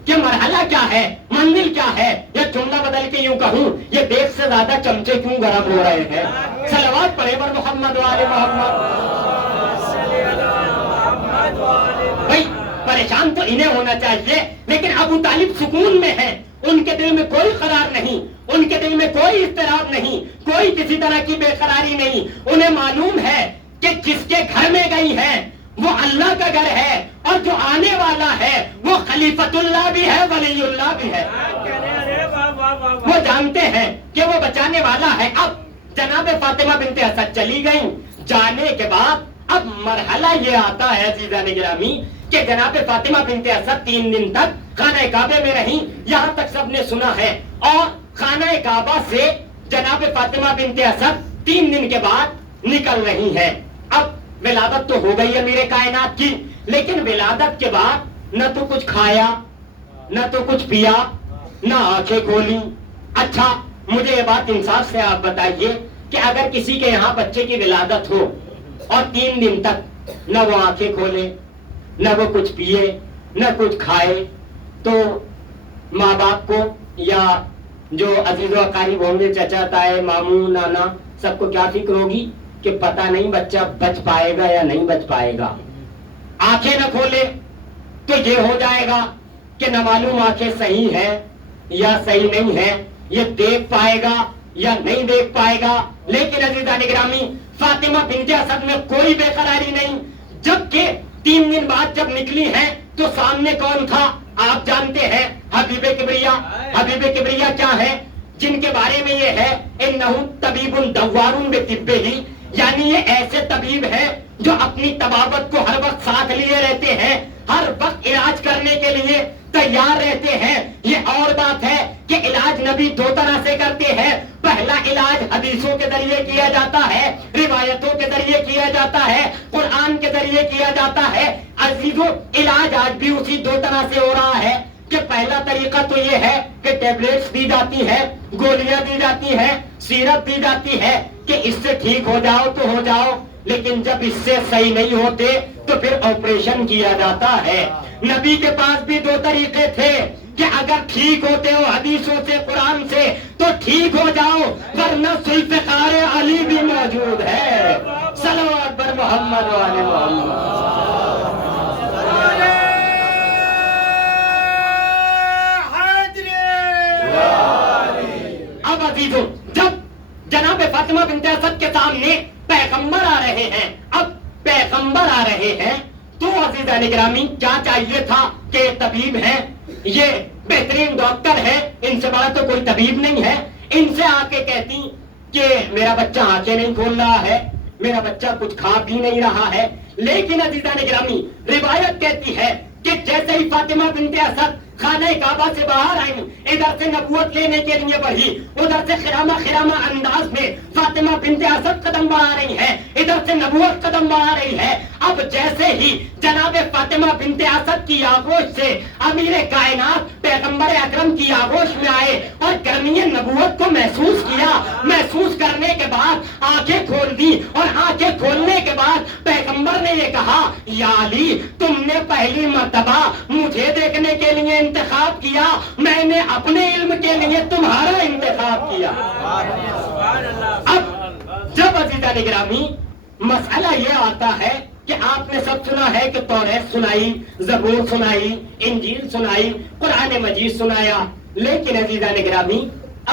کہ مرحلہ کیا ہے، منزل کیا ہے، یا جملہ بدل کے یوں کہوں یہ دیکھ سے زیادہ چمچے کیوں گرم ہو رہے ہیں؟ صلوات پڑھے پر محمد والے محمد۔ بھائی پریشان تو انہیں ہونا چاہیے، لیکن ابو طالب سکون میں ہے، ان کے دل میں کوئی قرار نہیں، ان کے دل میں کوئی اضطراب نہیں، کوئی کسی طرح کی بے قراری نہیں۔ انہیں معلوم ہے کہ جس کے گھر میں گئی ہے وہ اللہ کا گھر ہے، اور جو آنے والا ہے وہ خلیفۃ اللہ بھی ہے، ولی اللہ بھی ہے۔ وہ جانتے ہیں کہ وہ بچانے والا ہے۔ اب جناب فاطمہ بنت اسد چلی گئیں، جانے کے بعد اب مرحلہ یہ آتا ہے عزیزان گرامی کہ جناب فاطمہ بنت اسد 3 دن تک خانہ کعبے میں رہیں، یہاں تک سب نے سنا ہے، اور خانہ کعبہ سے جناب فاطمہ بنت اسد 3 دن کے بعد نکل رہی ہیں۔ اب ولادت تو ہو گئی امیر کائنات کی، لیکن ولادت کے بعد نہ تو کچھ کھایا، نہ تو کچھ پیا، نہ آنکھیں کھولی۔ اچھا مجھے یہ بات انصاف سے آپ بتائیے کہ اگر کسی کے یہاں بچے کی ولادت ہو اور 3 دن تک نہ وہ آنکھیں کھولے، نہ وہ کچھ پیے، نہ کچھ کھائے، تو ماں باپ کو یا جو عزیز و اقارب ہوں گے، چچا تائے ماموں نانا، سب کو کیا فکر ہوگی کہ پتہ نہیں بچہ بچ پائے گا یا نہیں بچ پائے گا۔ آنکھیں نہ کھولے تو یہ ہو جائے گا کہ نہ معلوم آنکھیں صحیح ہیں یا صحیح نہیں ہیں، یہ دیکھ پائے گا یا نہیں دیکھ پائے گا۔ لیکن عزیزان گرامی فاطمہ بنت اسد میں کوئی بے قراری نہیں، جبکہ 3 دن بعد جب نکلی ہیں تو سامنے کون تھا آپ جانتے ہیں، حبیب کبریا۔ حبیب کبریا کیا ہے؟ جن کے بارے میں یہ ہے انہو طبیب دوار بطبہ، یعنی یہ ایسے طبیب ہیں جو اپنی طبابت کو ہر وقت ساتھ لیے رہتے ہیں، ہر وقت علاج کرنے کے لیے تیار رہتے ہیں. یہ اور بات ہے کہ علاج نبی دو طرح سے کرتے ہیں. پہلا علاج حدیثوں کے ذریعے کیا جاتا ہے, روایتوں کے ذریعے کیا جاتا ہے, قرآن کے ذریعے کیا جاتا ہے. عزیزوں, علاج آج بھی اسی دو طرح سے ہو رہا ہے کہ پہلا طریقہ تو یہ ہے کہ ٹیبلیٹس دی جاتی ہے, گولیاں دی جاتی ہے, سیرپ دی جاتی ہے کہ اس سے ٹھیک ہو جاؤ تو ہو جاؤ, لیکن جب اس سے صحیح نہیں ہوتے تو پھر آپریشن کیا جاتا ہے. نبی کے پاس بھی دو طریقے تھے کہ اگر ٹھیک ہوتے ہو حدیثوں سے, قرآن سے, تو ٹھیک ہو جاؤ, ورنہ ذوالفقار علی بھی موجود ہے. صلوات بر محمد و آل محمد. اب عزیزوں, جب جناب فاطمہ بنت اسد کے سامنے پیغمبر آ رہے ہیں, اب پیغمبر آ رہے ہیں تو عزیزان گرامی کیا چاہیے تھا کہ یہ طبیب ہیں, یہ بہترین ڈاکٹر ہے, ان سے بڑا تو کوئی طبیب نہیں ہے, ان سے آ کے کہتی کہ میرا بچہ آنکھیں نہیں کھول رہا ہے, میرا بچہ کچھ کھا پی نہیں رہا ہے. لیکن عزیزان گرامی روایت کہتی ہے کہ جیسے ہی فاطمہ بنت اسد خانہ کعبہ سے باہر آئی, ادھر سے نبوت لینے کے لیے بڑھی, ادھر سے خرامہ خرامہ انداز میں فاطمہ بنت اسد قدم بڑھا رہی ہے, ادھر سے نبوت قدم بڑھا رہی ہے. اب جیسے ہی جناب فاطمہ بنت اسد کی آغوش سے امیر کائنات پیغمبر اکرم کی آغوش میں آئے اور گرمی نبوت کو محسوس کیا, محسوس کرنے کے بعد آنکھیں کھول دی, اور آنکھیں کھولنے کے بعد پیغمبر نے یہ کہا, یا علی تم نے پہلی مرتبہ مجھے دیکھنے کے لیے انتخاب کیا, میں نے اپنے علم کے لیے تمہارا انتخاب کیا. اب جب عزیزان گرامی مسئلہ یہ آتا ہے کہ آپ نے سب سنا ہے کہ توریت سنائی, زبور سنائی, انجیل سنائی, قرآن مجید سنایا, لیکن عزیزان گرامی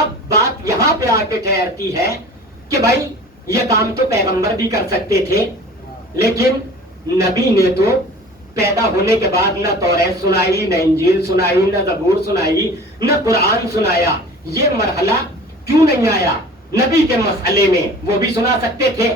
اب بات یہاں پہ آ کے ٹھہرتی ہے کہ بھائی یہ کام تو پیغمبر بھی کر سکتے تھے, لیکن نبی نے تو پیدا ہونے کے بعد نہ توریت سنائی, نہ انجیل سنائی, نہ زبور سنائی, نہ قرآن سنایا. یہ مرحلہ کیوں نہیں آیا نبی کے مسئلے میں؟ وہ بھی سنا سکتے تھے.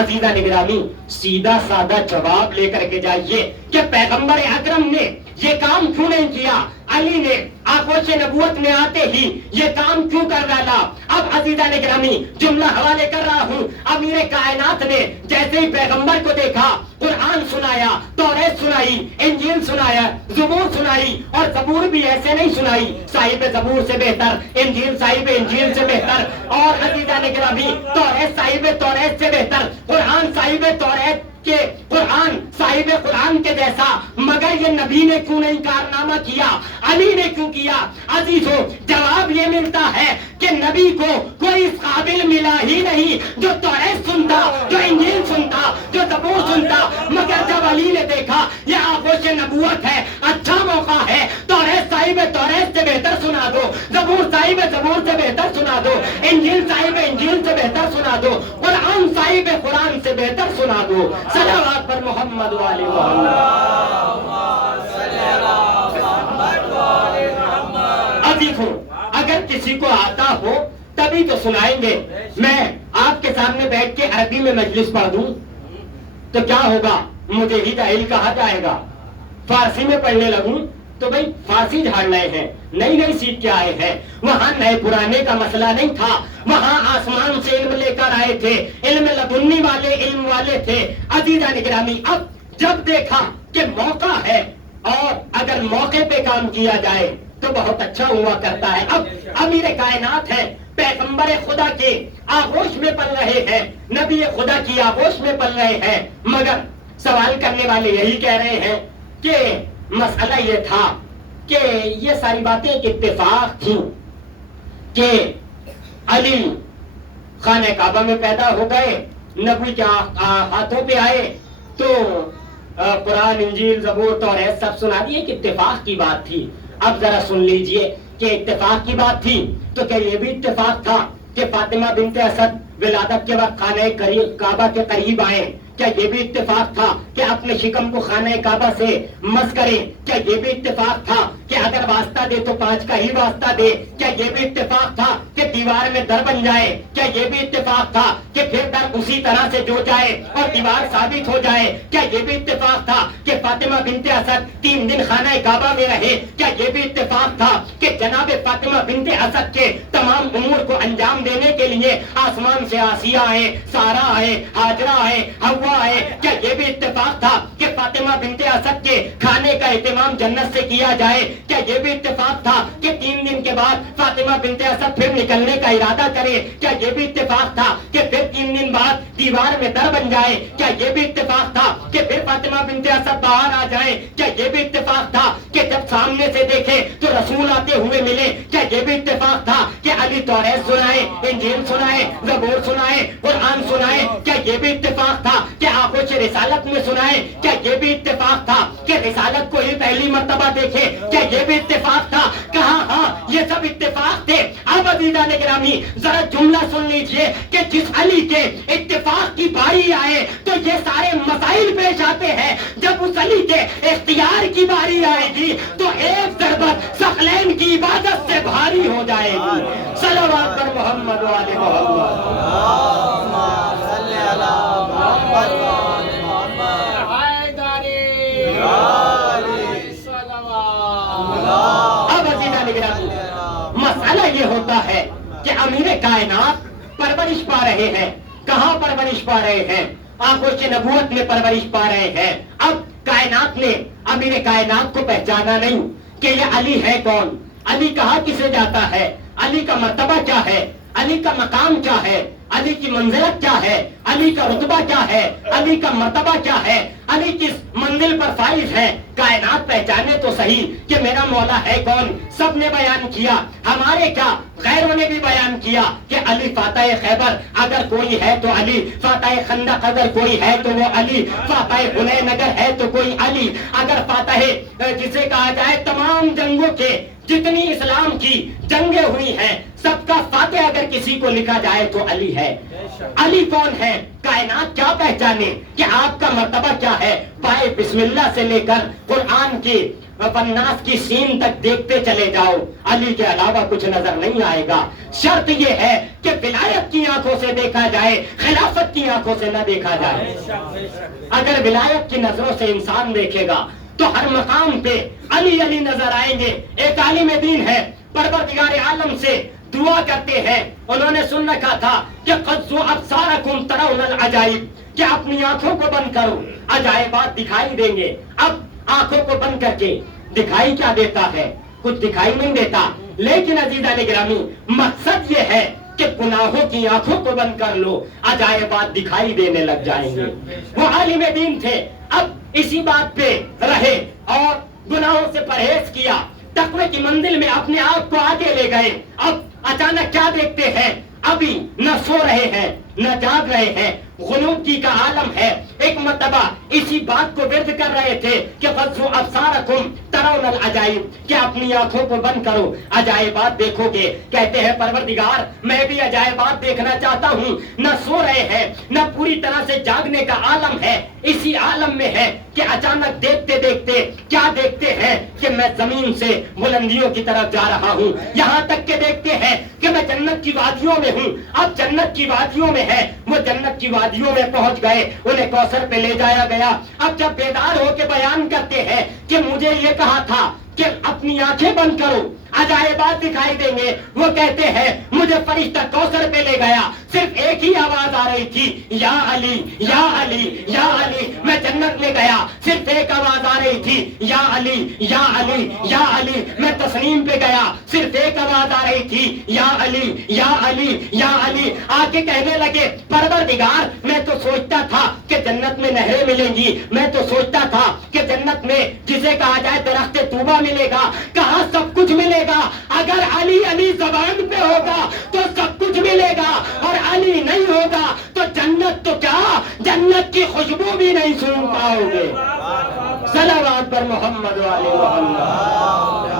عزیزان گرامی سیدھا سادہ جواب لے کر کے جائیے کہ پیغمبر اکرم نے یہ کام کیوں نہیں کیا, علی نے آغوش نبوت میں آتے ہی یہ کام کیوں کر ڈالا. اب عزیزان گرامی جملہ حوالے کر رہا ہوں, امیر کائنات نے جیسے ہی پیغمبر کو دیکھا, قرآن سنایا, توریت سنائی, انجیل سنایا, زبور سنائی, اور زبور بھی ایسے نہیں سنائی صاحب زبور سے بہتر, انجیل صاحب انجیل سے بہتر, اور عزیزان گرامی توریت صاحب توریت سے بہتر, قرآن صاحب توریت کہ قرآن صاحب قرآن کے جیسا. مگر یہ نبی نے کیوں نہیں کارنامہ کیا, علی نے کیوں کیا؟ عزیزوں جواب یہ ملتا ہے کہ نبی کو کوئی اس قابل ملا ہی نہیں جو توریت سنتا, جو انجیل سنتا, جو زبور سنتا. مگر جب علی نے دیکھا یہ آغوش نبوت ہے, اچھا موقع ہے, توریت صاحب توریت سے بہتر سنا دو, زبور صاحب زبور سے بہتر سنا دو, انجیل صاحب انجیل سے بہتر سنا دو, قرآن صاحب قرآن سے بہتر سنا دو. صلوات پر محمد و آل محمد. عزیزوں اگر کسی کو آتا ہو تبھی تو سنائیں گے. میں آپ کے سامنے بیٹھ کے عربی میں مجلس پڑھ دوں تو کیا ہوگا, مجھے ہی جاہل کہا جائے گا. فارسی میں پڑھنے لگوں تو بھائی فارسی جھاڑ رہے ہیں, نئی نئی سیکھ کے آئے ہیں. وہاں نئے پرانے کا مسئلہ نہیں تھا, وہاں آسمان سے علم لے کر آئے تھے, علم لدنی والے علم والے تھے. عزیزان گرامی اب جب دیکھا کہ موقع ہے اور اگر موقع پہ کام کیا جائے تو بہت اچھا ہوا کرتا ہے. اب امیر کائنات ہے, پیغمبر خدا کے آغوش میں پل رہے ہیں, نبی خدا کی آغوش میں پل رہے ہیں. مگر سوال کرنے والے یہی کہہ رہے ہیں کہ مسئلہ یہ تھا کہ یہ ساری باتیں ایک اتفاق تھیں کہ علی خانہ کعبہ میں پیدا ہو گئے, نبی کے ہاتھوں پہ آئے تو قرآن انجیل زبور توریت سب سنا دیے. ایک اتفاق کی بات تھی. اب ذرا سن لیجئے کہ اتفاق کی بات تھی تو کیا یہ بھی اتفاق تھا کہ فاطمہ بنت اسد ولادت کے وقت خانہ کعبہ کے قریب آئے؟ کیا یہ بھی اتفاق تھا کہ اپنے شکم کو خانہ کعبہ سے مس کرے؟ کیا یہ بھی اتفاق تھا کہ اگر واسطہ دے تو 5 کا ہی واسطہ دے؟ کیا یہ بھی اتفاق تھا کہ دیوار میں در بن جائے، کیا یہ بھی اتفاق تھا کہ پھر در اسی طرح سے جو جائے اور دیوار ثابت ہو جائے؟ کیا یہ بھی اتفاق تھا کہ فاطمہ بنت اسد 3 دن خانہ کعبہ میں رہے؟ کیا یہ بھی اتفاق تھا کہ جناب فاطمہ بنت اسد کے تمام امور کو انجام دینے کے لیے آسمان سے آسیہ آئے، سارا آئے، ہاجرہ آئے، حوا آئے؟ کیا یہ بھی اتفاق تھا کہ فاطمہ بنت اسد کے کھانے کا اہتمام جنت سے کیا جائے؟ کیا یہ بھی اتفاق تھا کہ 3 دن کے بعد فاطمہ بنت اسد پھر نکلنے کا ارادہ کرے؟ کیا یہ بھی اتفاق تھا کہ پھر 3 دن بعد دیوار میں در بن جائے؟ کیا یہ بھی اتفاق تھا کہ پھر فاطمہ بنت اسد باہر آ جائے؟ کیا یہ بھی اتفاق تھا کہ جب سامنے سے دیکھے تو رسول آتے ہوئے ملے؟ کیا یہ بھی اتفاق تھا کہ علی توریت سنائے، انجیل سنائے، زبور سنائے، قرآن سنائے؟ کیا یہ بھی اتفاق تھا کہ آنکھوں سے رسالت میں سنائے؟ کیا یہ بھی اتفاق تھا کہ رسالت کو ہی پہلی مرتبہ دیکھے؟ کیا یہ بھی اتفاق تھا؟ کہاں ہاں یہ سب اتفاق تھے۔ اب عزیزان گرامی ذرا جملہ سن لیجئے کہ جس علی کے اتفاق کی باری آئے تو یہ سارے مسائل پیش آتے ہیں، جب اس علی کے اختیار کی باری آئے گی تو ایک ضربت ثقلین کی عبادت سے بھاری ہو جائے گی۔ صلوات پر محمد و آل محمد۔ اللهم صل على محمد وآل محمد۔ اب عزیزان گرامی مسئلہ یہ ہوتا ہے کہ امیر کائنات پرورش پا رہے ہیں۔ کہاں پرورش پا رہے ہیں؟ آغوش نبوت میں پرورش پا رہے ہیں۔ اب کائنات نے امیر کائنات کو پہچانا نہیں کہ یہ علی ہے کون، علی کہاں کسے جاتا ہے، علی کا مرتبہ کیا ہے، علی کا مقام کیا ہے، علی کی منزلت کیا ہے، علی کا رتبہ کیا ہے، علی کا مرتبہ کیا ہے، علی کس منزل پر فائز ہے۔ کائنات پہچانے تو صحیح کہ میرا مولا ہے کون۔ سب نے بیان کیا، ہمارے کیا غیروں نے بھی بیان کیا کہ علی فاتح خیبر اگر کوئی ہے تو علی، فاتح خندق اگر کوئی ہے تو وہ علی، فاتح حنین اگر ہے تو کوئی علی، اگر فاتح جسے کہا جائے تمام جنگوں کے جتنی اسلام کی جنگیں ہوئی ہیں سب کا فاتح اگر کسی کو لکھا جائے تو علی ہے۔ علی کون ہے؟ کائنات کیا پہچانے کہ آپ کا مرتبہ کیا ہے؟ پائے بسم اللہ سے لے کر قرآن کی والناس کی سین تک دیکھتے چلے جاؤ، علی کے علاوہ کچھ نظر نہیں آئے گا۔ شرط یہ ہے کہ ولایت کی آنکھوں سے دیکھا جائے، خلافت کی آنکھوں سے نہ دیکھا جائے۔ اگر ولایت کی نظروں سے انسان دیکھے گا تو ہر مقام پہ علی علی نظر آئیں گے۔ ایک عالم دین ہے، پروردگار عالم سے دعا کرتے ہیں، انہوں نے سن رکھا تھا کہ قَدْ أَبْصَارَكُمْ تَرَوْنَ الْعَجَائِبَ، کہ اپنی آنکھوں کو بند کرو عجائبات دکھائی دیں گے۔ اب آنکھوں کو بند کر کے دکھائی کیا دیتا ہے؟ کچھ دکھائی نہیں دیتا، لیکن عزیزان گرامی مقصد یہ ہے کہ گناہوں کی آنکھوں کو بند کر لو، عجائبات دکھائی دینے لگ جائیں گے۔ وہ عالم دین تھے، اب اسی بات پہ رہے اور گناہوں سے پرہیز کیا، تقوی کی منزل میں اپنے آپ کو آگے لے گئے۔ اب اچانک کیا دیکھتے ہیں؟ ابھی نہ سو رہے ہیں نہ جاگ رہے ہیں، غنودگی کا عالم ہے۔ ایک مرتبہ اسی بات کو ورد کر رہے تھے کہ فَضُّ أَبْصَارَكُمْ تَرَوْنَ الْعَجَائِبَ، کہ اپنی آنکھوں کو بند کرو عجائبات دیکھو گے۔ کہتے ہیں پروردگار میں بھی عجائبات دیکھنا چاہتا ہوں۔ نہ سو رہے ہیں نہ پوری طرح سے جاگنے کا عالم ہے، اسی عالم میں ہے کہ اچانک دیکھتے دیکھتے کیا دیکھتے ہیں کہ میں زمین سے بلندیوں کی طرف جا رہا ہوں، یہاں تک کہ دیکھتے ہیں کہ میں جنت کی وادیوں میں ہوں۔ اب جنت کی وادیوں میں ہے، وہ جنت کی وادیوں میں پہنچ گئے، انہیں کوثر پہ لے جایا گیا۔ اب جب بیدار ہو کے بیان کرتے ہیں کہ مجھے یہ کہا تھا کہ اپنی آنکھیں بند کرو عجائبات دکھائی دیں گے، وہ کہتے ہیں مجھے فرشتہ کوثر پہ لے گیا، صرف ایک ہی آواز آ رہی تھی، یا علی یا علی یا علی۔ میں جنت میں گیا، صرف ایک آواز آ رہی تھی، یا علی یا علی یا علی۔ میں تسنیم پہ گیا، صرف ایک آواز آ رہی تھی، یا علی یا علی یا علی۔ آ کے کہنے لگے پروردگار میں تو سوچتا تھا کہ جنت میں نہریں ملیں گی، میں تو سوچتا تھا کہ جنت میں جسے کہا جائے درخت طوبہ ملے گا، کہاں سب کچھ ملے گا۔ اگر علی علی زبان پہ ہوگا تو سب کچھ ملے گا، اور علی نہیں ہوگا تو جنت تو کیا جنت کی خوشبو بھی نہیں سون پاؤ گے۔ صلوات پر محمد و آل محمد۔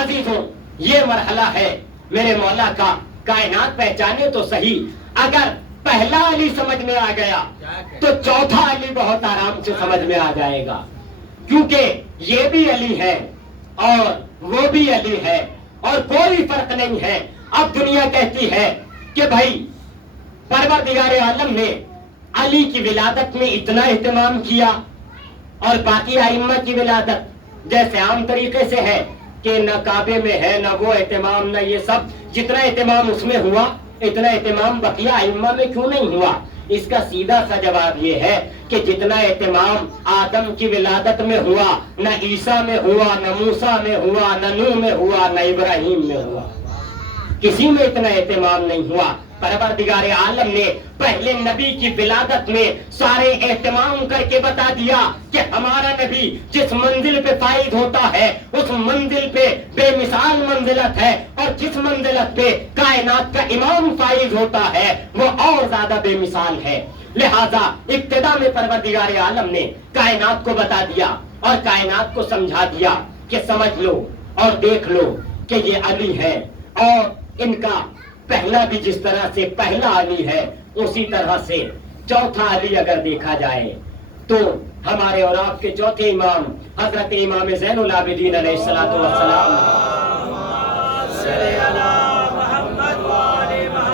عزیزوں یہ مرحلہ ہے میرے مولا کا، کائنات پہچانے تو صحیح، اگر پہلا علی سمجھ میں آ گیا تو چوتھا علی بہت آرام سے سمجھ میں آ جائے گا۔ کیونکہ یہ بھی علی ہے اور وہ بھی علی ہے اور کوئی فرق نہیں ہے. اب دنیا کہتی ہے کہ بھائی پروردگار عالم نے علی کی ولادت میں اتنا اہتمام کیا اور باقی ائمہ کی ولادت جیسے عام طریقے سے ہے کہ نہ کعبے میں ہے نہ وہ اہتمام نہ یہ سب، جتنا اہتمام اس میں ہوا اتنا اہتمام بقیہ ائمہ میں کیوں نہیں ہوا؟ اس کا سیدھا سا جواب یہ ہے کہ جتنا اہتمام آدم کی ولادت میں ہوا نہ عیسیٰ میں ہوا نہ موسیٰ میں ہوا نہ نوح میں ہوا نہ ابراہیم میں ہوا، کسی میں اتنا اہتمام نہیں ہوا. پروردگار عالم نے پہلے نبی کی ولادت میں سارے اہتمام کر کے بتا دیا کہ ہمارا نبی جس منزل پہ فائز ہوتا ہے اس منزل پہ بے مثال منزلت ہے، اور جس منزلت پہ کائنات کا امام فائز ہوتا ہے وہ اور زیادہ بے مثال ہے. لہذا ابتدا میں پروردگار عالم نے کائنات کو بتا دیا اور کائنات کو سمجھا دیا کہ سمجھ لو اور دیکھ لو کہ یہ علی ہے، اور ان کا پہلا بھی جس طرح سے پہلا علی ہے اسی طرح سے چوتھا علی اگر دیکھا جائے تو ہمارے اور آپ کے چوتھے امام حضرت امام زین العابدین علیہ الصلوۃ والسلام.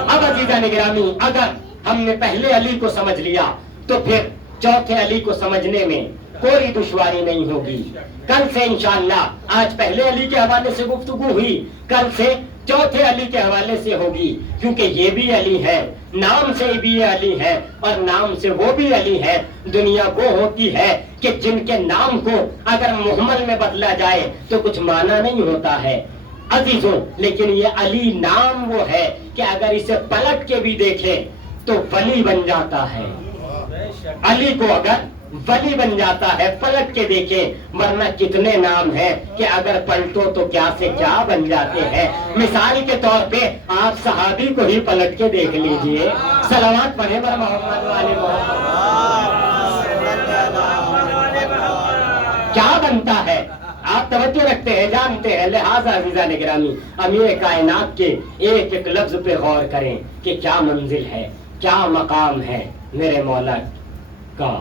اب عزیزان گرامی، اگر ہم نے پہلے علی کو سمجھ لیا تو پھر چوتھے علی کو سمجھنے میں کوئی دشواری نہیں ہوگی. کل سے انشاءاللہ، آج پہلے علی کے حوالے سے گفتگو ہوئی، کل سے چوتھے علی کے حوالے سے ہوگی، کیونکہ یہ بھی علی ہے، نام سے بھی یہ علی ہے اور نام سے وہ بھی علی ہے. دنیا وہ ہوتی ہے کہ جن کے نام کو اگر محمل میں بدلا جائے تو کچھ معنی نہیں ہوتا ہے عزیزوں، لیکن یہ علی نام وہ ہے کہ اگر اسے پلٹ کے بھی دیکھیں تو ولی بن جاتا ہے. علی کو اگر ولی بن جاتا ہے پلٹ کے دیکھیں، ورنہ کتنے نام ہیں کہ اگر پلٹو تو کیا سے کیا بن جاتے ہیں. مثال کے طور پہ آپ صحابی کو ہی پلٹ کے دیکھ لیجئے، صلوات پڑھیں بر محمد والے محمد، کیا بنتا ہے؟ آپ توجہ رکھتے ہیں، جانتے ہیں. لہٰذا عزیزان گرامی، امیر کائنات کے ایک ایک لفظ پہ غور کریں کہ کیا منزل ہے، کیا مقام ہے میرے مولا کا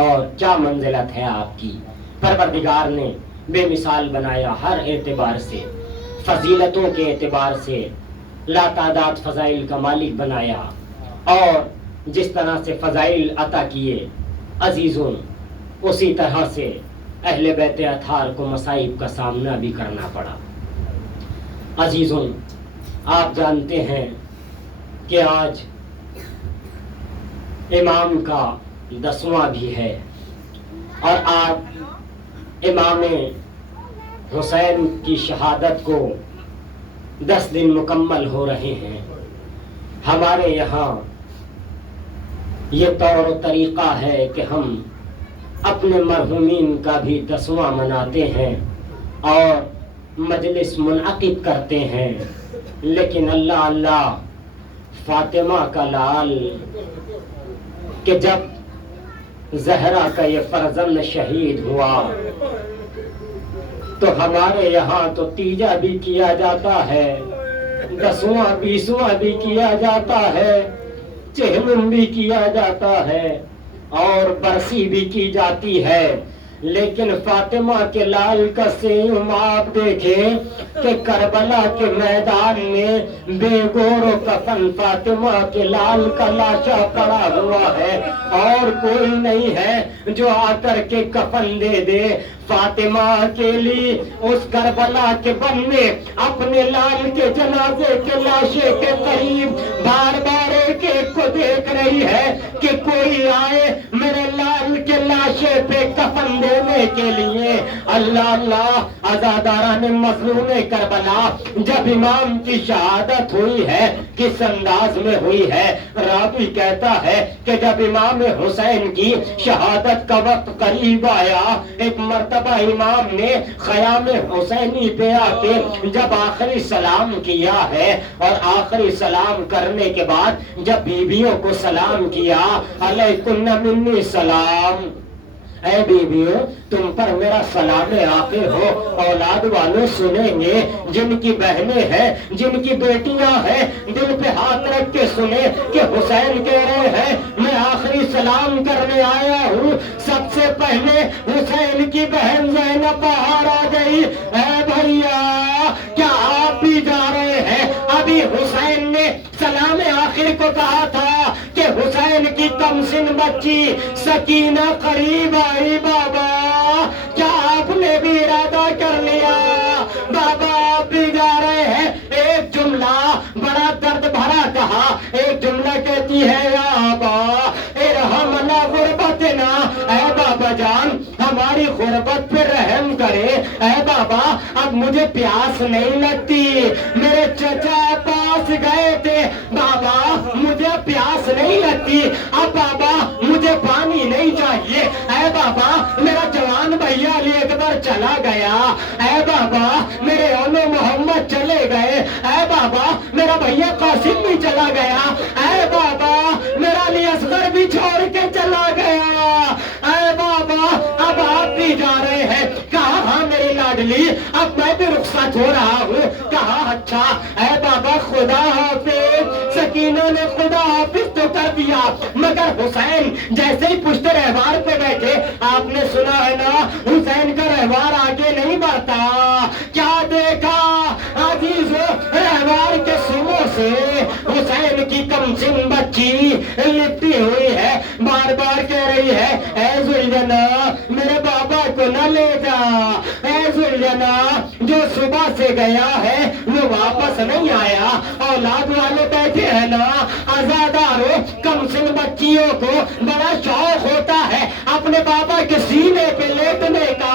اور کیا منزلت ہے آپ کی. پروردگار نے بے مثال بنایا ہر اعتبار سے، فضیلتوں کے اعتبار سے لا تعداد فضائل کا مالک بنایا، اور جس طرح سے فضائل عطا کیے عزیزوں اسی طرح سے اہل بیت اطہار کو مصائب کا سامنا بھی کرنا پڑا. عزیزوں آپ جانتے ہیں کہ آج امام کا 10واں بھی ہے، اور آپ امام حسین کی شہادت کو 10 دن مکمل ہو رہے ہیں. ہمارے یہاں یہ طور و طریقہ ہے کہ ہم اپنے مرحومین کا بھی 10واں مناتے ہیں اور مجلس منعقد کرتے ہیں، لیکن اللہ اللہ فاطمہ کا لال کہ جب زہرا کا یہ فرزند شہید ہوا تو ہمارے یہاں تو تیجا بھی کیا جاتا ہے، 10واں 20واں بھی کیا جاتا ہے، چہلم بھی کیا جاتا ہے اور برسی بھی کی جاتی ہے. لیکن فاطمہ کے لال کا سیم آپ دیکھیں کہ کربلا کے میدان میں بے گور و کفن فاطمہ کے لال کا لاشا پڑا ہوا ہے، اور کوئی نہیں ہے جو آ کر کے کفن دے دے. فاطمہ کے لیے اس کربلا کے بن میں اپنے لال کے جنازے کے لاشے کے قریب بار بار ایک ایک کو دیکھ رہی ہے کہ کوئی آئے میرے لال کے لاشے پہ کفن دینے کے لیے. اللہ اللہ، عزاداران مظلوم کربلا، جب امام کی شہادت ہوئی ہے کس انداز میں ہوئی ہے؟ راوی کہتا ہے کہ جب امام حسین کی شہادت کا وقت قریب آیا، ایک مرتبہ امام نے خیام حسینی پہ آ کے جب آخری سلام کیا ہے، اور آخری سلام کرنے کے بعد جب بیویوں کو سلام کیا، علیکن منی سلام، اے بیویوں تم پر میرا سلام آخر ہو. اولاد والوں سنیں گے، جن کی بہنیں ہیں جن کی بیٹیاں ہیں دل پہ ہاتھ رکھ کے سنیں کہ حسین کہہ رہے ہیں میں آخری سلام کرنے آیا ہوں، سب سے پہلے حسین کی بہن زینب باہر آ گئی. اے بھیا کیا آپ بھی جا رہے ہیں؟ ابھی حسین نے سلام آخر کو کہا تھا کہ حسین کی کم سن بچی سکینہ قریب آئی. بابا کیا آپ نے بھی ارادہ کر لیا؟ بابا آپ بھی جا رہے ہیں. ایک جملہ بڑا درد بھرا کہا. ایک جملہ کہتی ہے یا آبا ارحمنا غربتنا، اے بابا جان ہماری غربت پہ رحم کرے. اے بابا اب مجھے پیاس نہیں لگتی. میرے چچا پاس گئے تھے، بابا مجھے پیاس نہیں لگتی. اب بابا مجھے پانی نہیں چاہیے. اے بابا میرا جوان بھیا علی اکبر چلا گیا. اے بابا میرے اولو محمد چلے گئے. اے بابا میرا بھیا قاسم بھی چلا گیا. اے بابا میرا علی اصغر بھی چھوڑ کے چلا گیا. اے بابا اب آپ بھی جا رہے ہیں. کہا ہاں میری لاڈلی اب میں بھی رخصت ہو رہا ہوں. کہا اچھا. اے بابا خدا حافظ. سکینہ نے خدا حافظ تو کر دیا، مگر حسین جیسے ہی پشت رہوار پہ بیٹھے، آپ نے سنا ہے نا حسین کا رہوار آگے نہیں بڑھتا. کیا دیکھا عزیزو؟ رہوار کے سموں سے حسین کی کم سن بچی لپٹی ہوئی ہے، بار بار کہہ رہی ہے اے ذوالجنا میرے بابا کو نہ لے جا. اے ذوالجنا جو صبح سے گیا ہے وہ واپس نہیں آیا. اولاد والے بیٹھے ہیں نا، آزادارو کم سن بچیوں کو بڑا شوق ہوتا ہے اپنے بابا کے سینے پہ لیٹنے کا.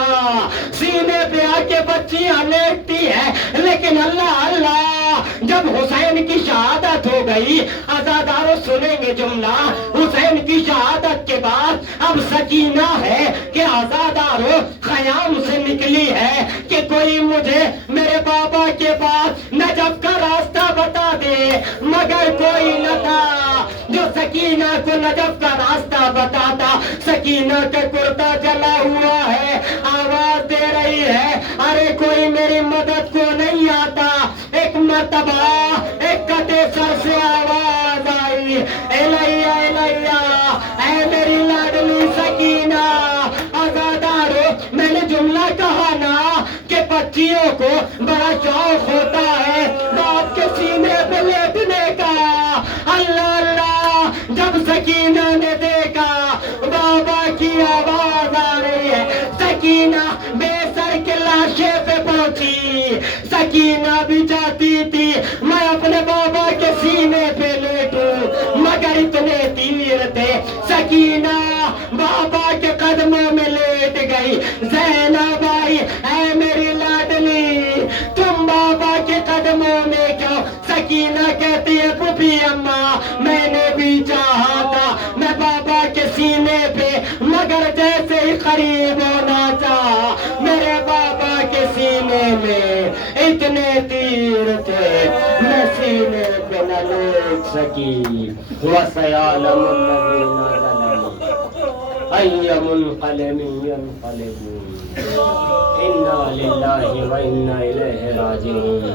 سینے پہ آ کے بچیاں لیٹتی ہے، لیکن اللہ اللہ جب حسین کی شہادت ہو گئی، آزادارو سنیں گے جملہ، حسین کی شہادت کے بعد اب سکینہ ہے کہ آزادارو خیام سے نکلی ہے کہ کوئی مجھے میرے بابا کے پاس نجف کا راستہ بتا دے، مگر کوئی نہ تھا جو سکینہ کو نجف کا راستہ بتاتا. سکینہ کا کرتا جلا ہوا ہے، آواز دے رہی ہے ارے کوئی میری مدد کو نہیں آتا. ایک مرتبہ ایک کٹے سر سے آواز آئی الیہ الیہ، اے میری لاڈلی سکینہ. آزادارو میں نے جملہ کہا نا کہ بچیوں کو بڑا شوق ہوتا ہے باپ کے سینے پہ لیٹنے کا. اللہ اللہ جب سکینہ نے دیکھا بابا کی آواز آ رہی ہے، سکینہ بے سر کے لاشے پہ پہنچی. سکینہ بھی چاہتی تھی میں اپنے بابا کے سینے پہ لیٹوں، مگر اتنے تیر تھے. سکینہ بابا کے قدموں میں لیٹ گئی. زینب آئی اے میری لاڈلی تم بابا کے قدموں میں کیوں؟ سکینہ کہتی ہے پھوپھی اماں میں نے بھی چاہا تھا میں بابا کے سینے پہ، مگر جیسے ہی قریب ہونا چاہا میرے بابا کے سینے میں اتنے تیر تھے میں سینے پہ نہ لیٹ سکی. وَسَيَعْلَمُ الَّذِينَ ظَلَمُوا أَيَّ مُنقَلَبٍ يَنقَلِبُونَ اِنَّا لِلَّهِ وَإِنَّا إِلَيْهِ رَاجِعُونَ.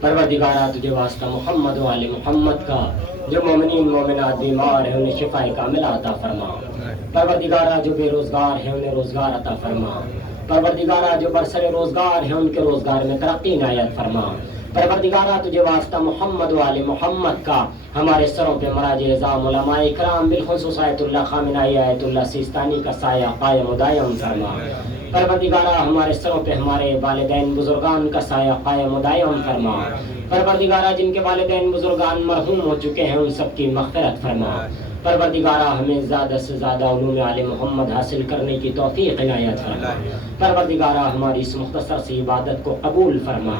پروردگارہ تجھے واسطہ محمد و آل محمد کا، جو مومنین مومنات بیمار ہیں انہیں شفا کاملہ عطا فرما. پروردگارہ جو بے روزگار ہیں انہیں روزگار عطا فرما. پروردگارہ جو برسر روزگار ہیں ان کے روزگار میں ترقی عنایت فرما. پروردگارہ تجھے واسطہ محمد و آل محمد کا ہمارے سروں پہ مراج اعظام علماء اکرام بالخصوص آیت اللہ خامنائی آیت اللہ سیستانی کا سایہ قائم و دائم فرما. پروردگارہ ہمارے سروں پہ ہمارے والدین بزرگان کا سایہ قائم و دائم فرما. پروردگارہ جن کے والدین بزرگان مرحوم ہو چکے ہیں ان سب کی مغفرت فرما. پروردگارہ ہمیں زیادہ سے زیادہ علوم آل محمد حاصل کرنے کی توفیق عنایت فرما. پروردگارہ ہماری اس مختصر سی عبادت کو قبول فرما.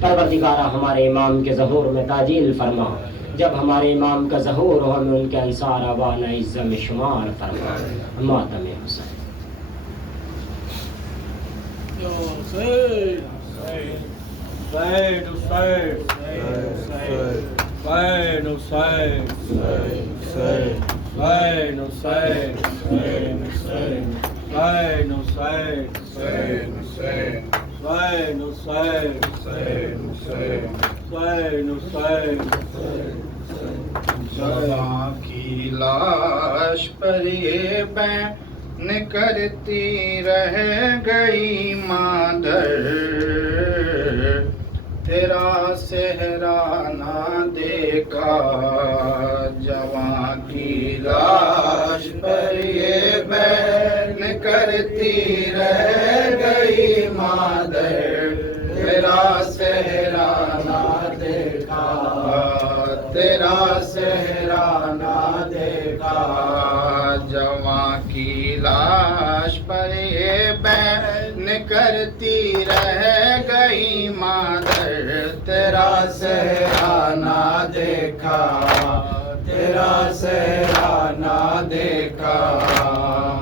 پروردگارہ ہمارے امام کے ظہور میں تعجیل فرما. جب ہمارے امام کا ظہور ہو ہمیں ان کے انصار آوان عزت میں شمار فرما. ماتم حسین. کی لاش پر یہ کرتی رہ گئی مادر تیرا صحرا نہ دیکھا جوان کی لاش پر یہ بہن کرتی رہ گئی مادر تیرا صحرا نہ دیکھا تیرا صحرا نہ دیکھا جوان کی لاش پر یہ بہن کرتی رہ گئی مادر تیرا صحرا نہ دیکھا تیرا صحرا نہ دیکھا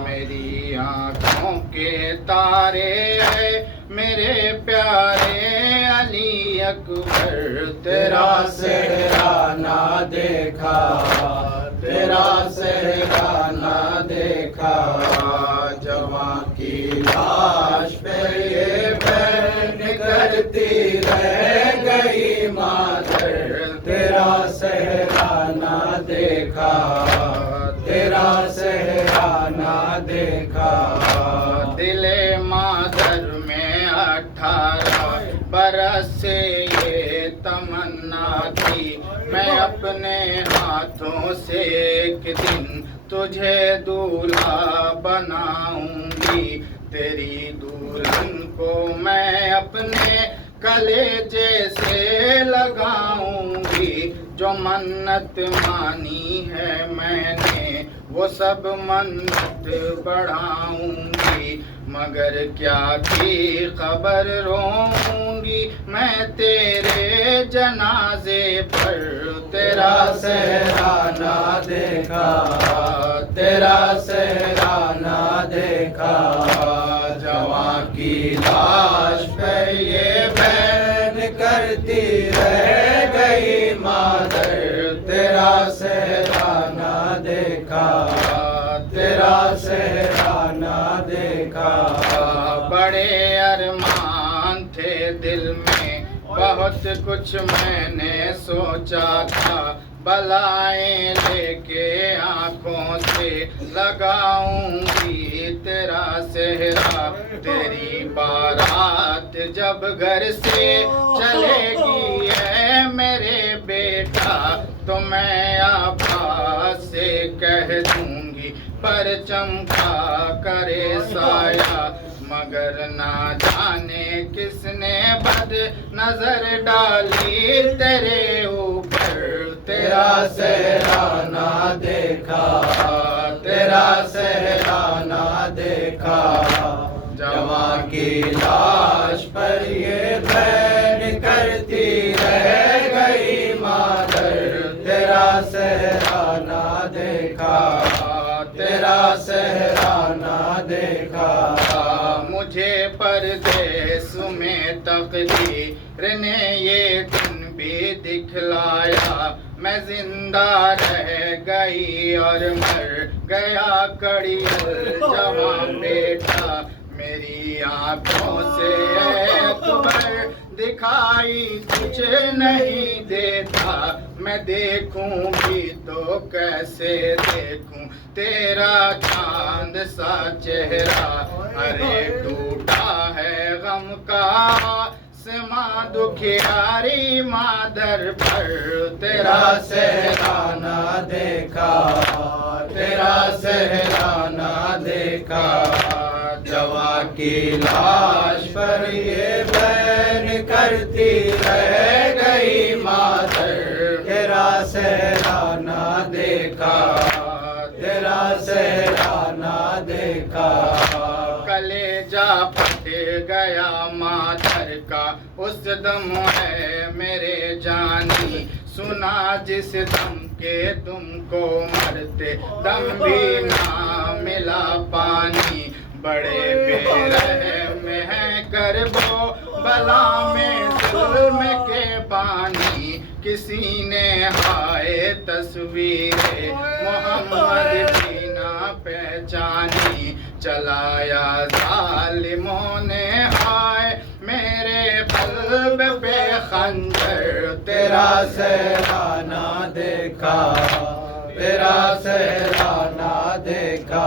میری آنکھوں کے تارے ہے میرے پیارے علی اکبر تیرا صحرا نہ دیکھا تیرا صحرا نہ دیکھا جوان کی لاش پہ یہ بہن کرتی رہ گئی مادر تیرا صحرا نہ دیکھا تیرا صحرا نہ دیکھا دل مادر میں 18 برس سے یہ تمنا تھی میں اپنے ہاتھوں سے ایک دن تجھے دولہا بناؤں گی تیری دلہن کو میں اپنے کلیجے سے لگاؤں گی جو منت مانی ہے میں نے وہ سب منت بڑھاؤں گی مگر کیا کی خبر روں گی میں تیرے جنازے پر تیرا صحرا نہ دیکھا تیرا صحرا نہ دیکھا جوان کی لاش پہ یہ بہن کرتی رہ گئی مادر تیرا صحرا نہ دیکھا تیرا صحرا نہ دیکھا بڑے ارمان تھے دل میں بہت کچھ میں نے سوچا تھا بلائیں لے کے آنکھوں سے لگاؤں گی تیرا صحرا تیری بارات جب گھر سے چلے گی ہے میرے بیٹا تو میں عباس سے کہہ دوں گی پرچم کا کرے سایہ مگر نہ جانے کس نے بد نظر ڈالی تیرے اوپر تیرا صحرا نہ دیکھا تیرا صحرا نہ دیکھا جوان کی لاش پر یہ بہن کرتی رہ گئی مادر تیرا صحرا نہ دیکھا تیرا صحرا نہ دیکھا مجھے پردیس میں تقدیر نے یہ دن بھی دکھلایا میں زندہ رہ گئی اور مر گیا کڑیل جوان بیٹا میری آنکھوں سے اکبر دکھائی کچھ نہیں دیتا میں دیکھوں بھی تو کیسے دیکھوں تیرا چاند سا چہرہ ارے ٹوٹا ہے غم کا آسماں دکھیاری مادر پر تیرا صحرا نہ دیکھا تیرا صحرا نہ دیکھا جوان کی لاش پر یہ بہن کرتی رہ گئی مادر تیرا صحرا نہ دیکھا تیرا صحرا نہ دیکھا کلیجہ پھٹ گیا مادر کا اس دم ہے میرے جانی سنا جس دم کے تم کو مرتے دم بھی نہ ملا پانی بڑے بے رحم ہیں کربو بلا میں ظلم کے بانی کسی نے ہائے تصویر محمد بھی نہ پہچانی چلایا ظالموں نے ہائے میرے قلب پہ خنجر تیرا صحرا نہ دیکھا تیرا صحرا نہ دیکھا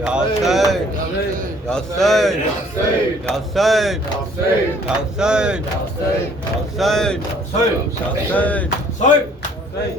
Yasin, Yasin, Yasin, Yasin, Yasin, Yasin, Yasin, Yasin.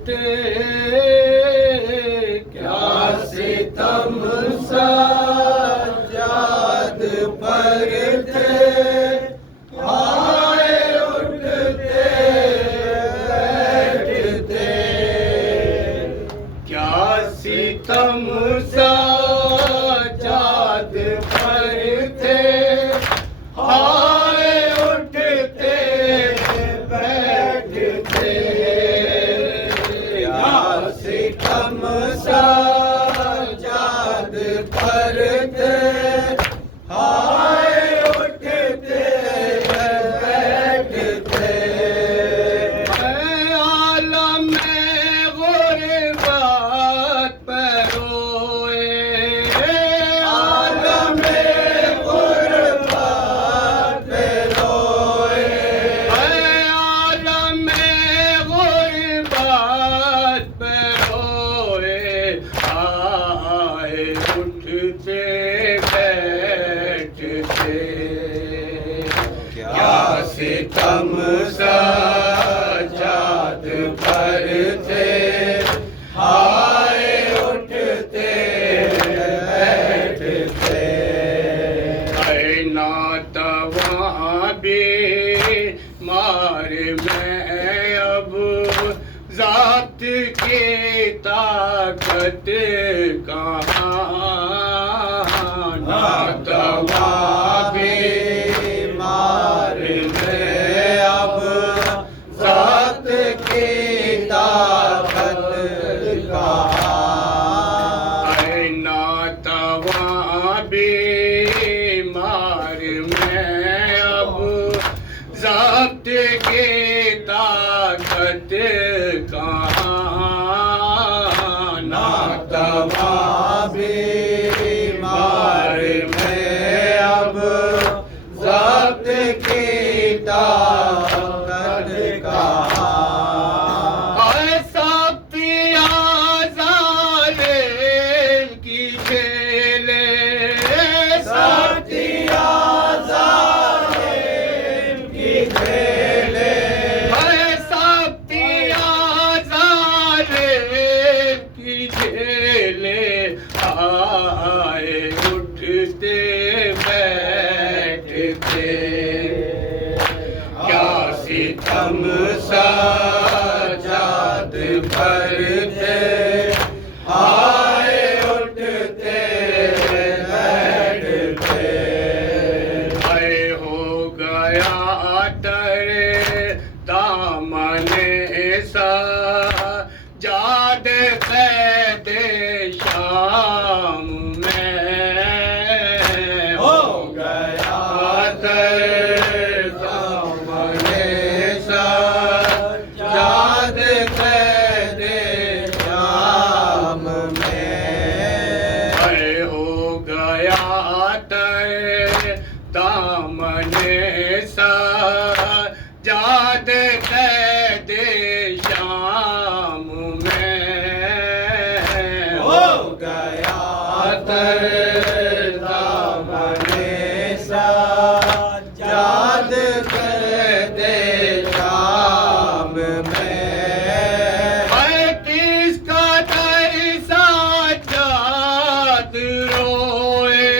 اٹھتے کیا ستم سجاد پر تھے ہائے اٹھتے بیٹھتے کیا ستم سجاد پر تھے ہائے اٹھتے بیٹھتے کیا ستم سجاد پر تھے ہائے اٹھتے بیٹھتے عالم غربت پر روئے عالم غربت پہ روئے عالم غربت پہ روئے آئے اٹھتے بیٹھتے کیا ستم سجاد پر تھے ہائے اٹھتے بیٹھتے اے ناتواں بیمار میں اب ذات کی طاقت کہاں ناتواں بیمار میں اب ذات کی طاقت کہاں اے ناتواں بیمار میں اب ذات کی طاقت کہاں ناتواں بیمار میں اب ذات کی طاقت کہاں ایسا پیازار کی جھیلے ساتھی آزار کی جھیلے ایسا پیازار کی جھیلے آئے اٹھتے بیٹھتے کیا ستم سجاد پر تھے آئے اٹھتے بیٹھتے اے ہو گیا در دامن سجاد قید شام میں ہو گیا در دامن سجاد قید شام میں اے ہو گیا در دامن سجاد قید شام میں ہو گیا در دامن سجاد قید شام میں اے کس قدر سجاد روئے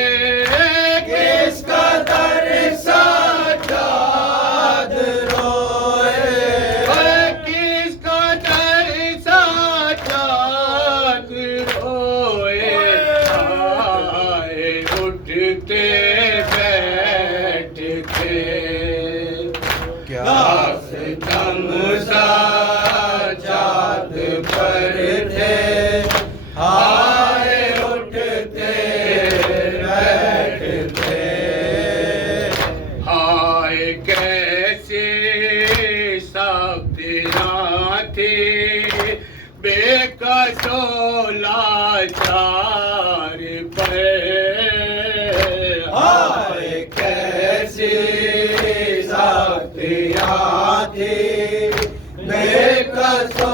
کس قدر سجاد روئے اے کس قدر سجاد روئے آئے اٹھتے بیٹھتے کیا ستم سجاد پر تھے آئے اٹھتے بیٹھتے آئے کیسے سختیاں تھی بے کس و لاچار پر آئے کیسی سختیاں تھی بے کس و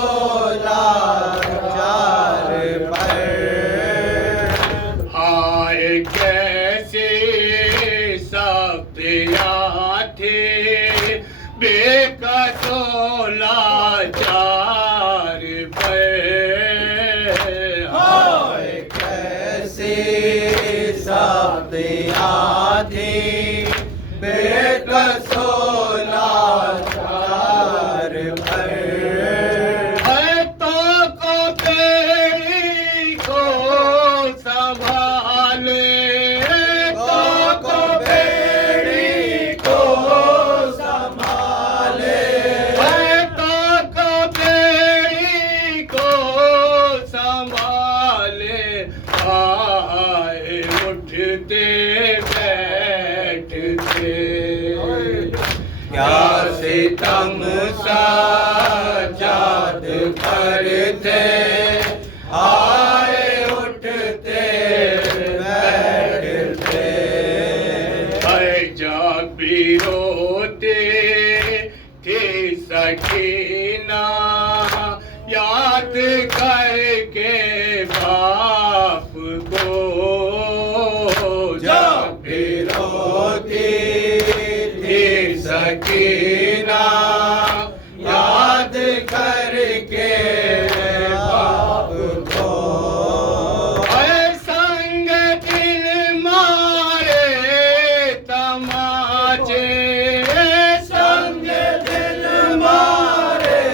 لاچار پر آئے کیسی سختیاں تھی بے کس و لاچار پر کرتے آئے اٹھتے بیٹھتے جب بھی روتے تھے سکینہ یاد کر کے باپ کو جب بھی روتی تھی سکینہ یاد کر کے باپ کو اے سنگ دل مارے تماچے سنگ دل مارے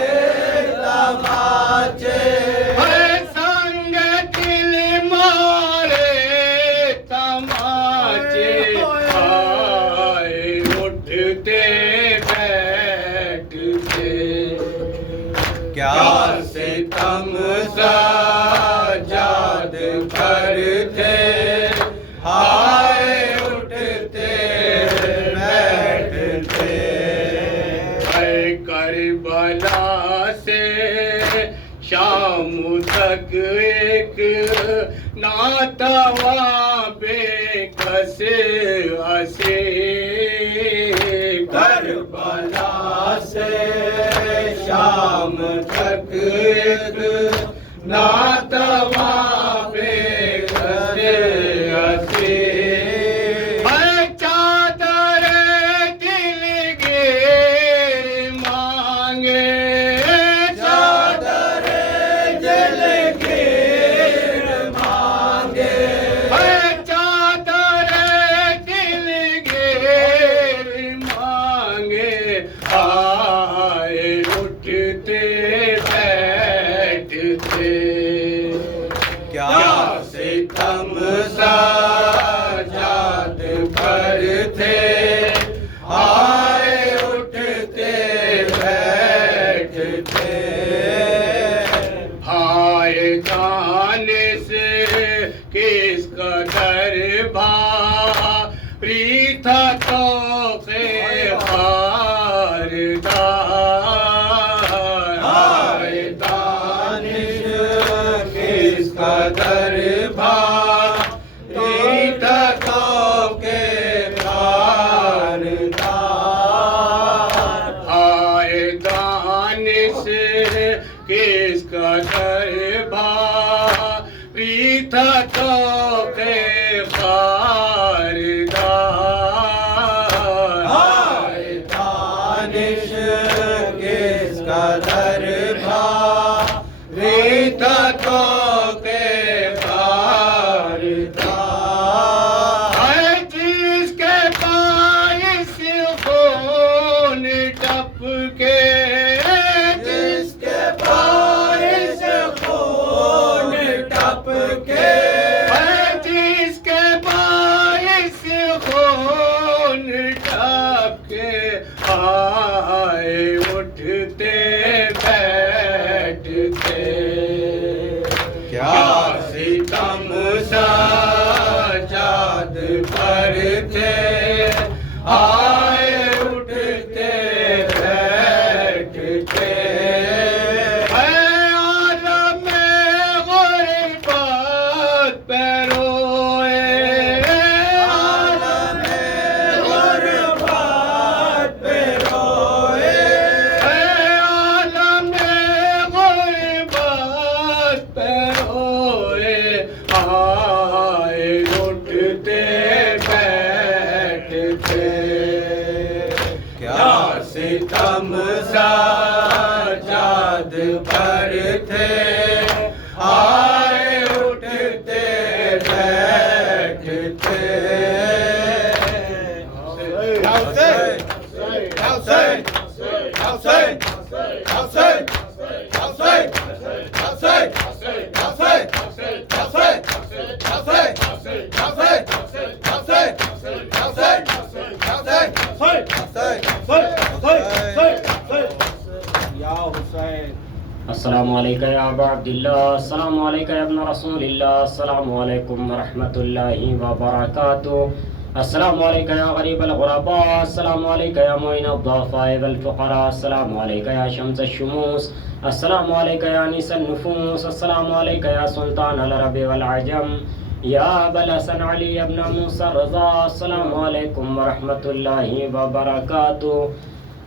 تماچے اے سنگ دل مارے تماچے آئے اٹھتے کیا ستم سجاد کرتے آئے اٹھتے بیٹھتے اے کربلا سے شام تک ایک ناتوا بے کس ہنسے کربلا سے شام تک ایک ناتوا بے کس ہنسے چادر دل گیر مانگے چادر دل گیر مانگے چادر دل گیر مانگے آئے اٹھتے بیٹھتے کیا ستم سجاد کرتے آئے اٹھتے بیٹھتے ہائے دانش کس قدر بھاری تھا تو ہائے دانش کس قدر بھاری تھا تو کے خاردار ہائے دانش کس قدر بھاری تھا تو کے خاردار ہائے دانش کس قدر بھاری تھا تو کے خاردار جس کے باعث خون ٹپ کے جس کے باعث خون ٹپ کے جس کے باعث خون ٹپ کے آئے اٹھتے بیٹھتے کیا ستم سجاد کرتے آئے اٹھتے بیٹھتے اے عالم غربت پہ روئے عالم غربت پہ روئے اے عالم غربت پہ روئے آئے اٹھتے بیٹھتے کیا ستم سجاد کرتے آئے اٹھتے بیٹھتے السلام علیکم یا ابا عبداللہ، السلام علیکم یا ابن رسول اللہ، السلام علیکم ورحمۃ اللہ وبرکاتہ، السلام علیکم یا غریب الغرباء، السلام علیکم یا معین الضعفاء والفقراء، السلام علیکم یا شمس الشموس، السلام علیکم یا انیس النفوس، السلام علیکم یا سلطان العرب والعجم، یا ابا الحسن علی ابن موسیٰ الرضا، السلام علیکم ورحمۃ اللہ وبرکاتہ۔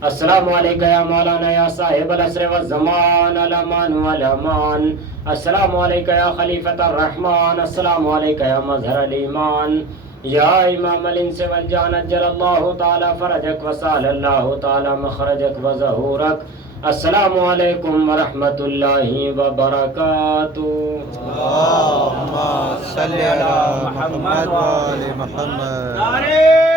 السلام علیکم یا مولانا یا صاحب العصر والزمان، الامان والامان، السلام علیکم یا خلیفۃ الرحمن، السلام علیکم یا مظہر الایمان، یا امام الانس والجان، اجل اللہ تعالی فرجک وسال اللہ تعالی مخرجک وظہورک، السلام علیکم ورحمۃ اللہ وبرکاتہ۔ اللهم صل على محمد وآل محمد۔ نعرے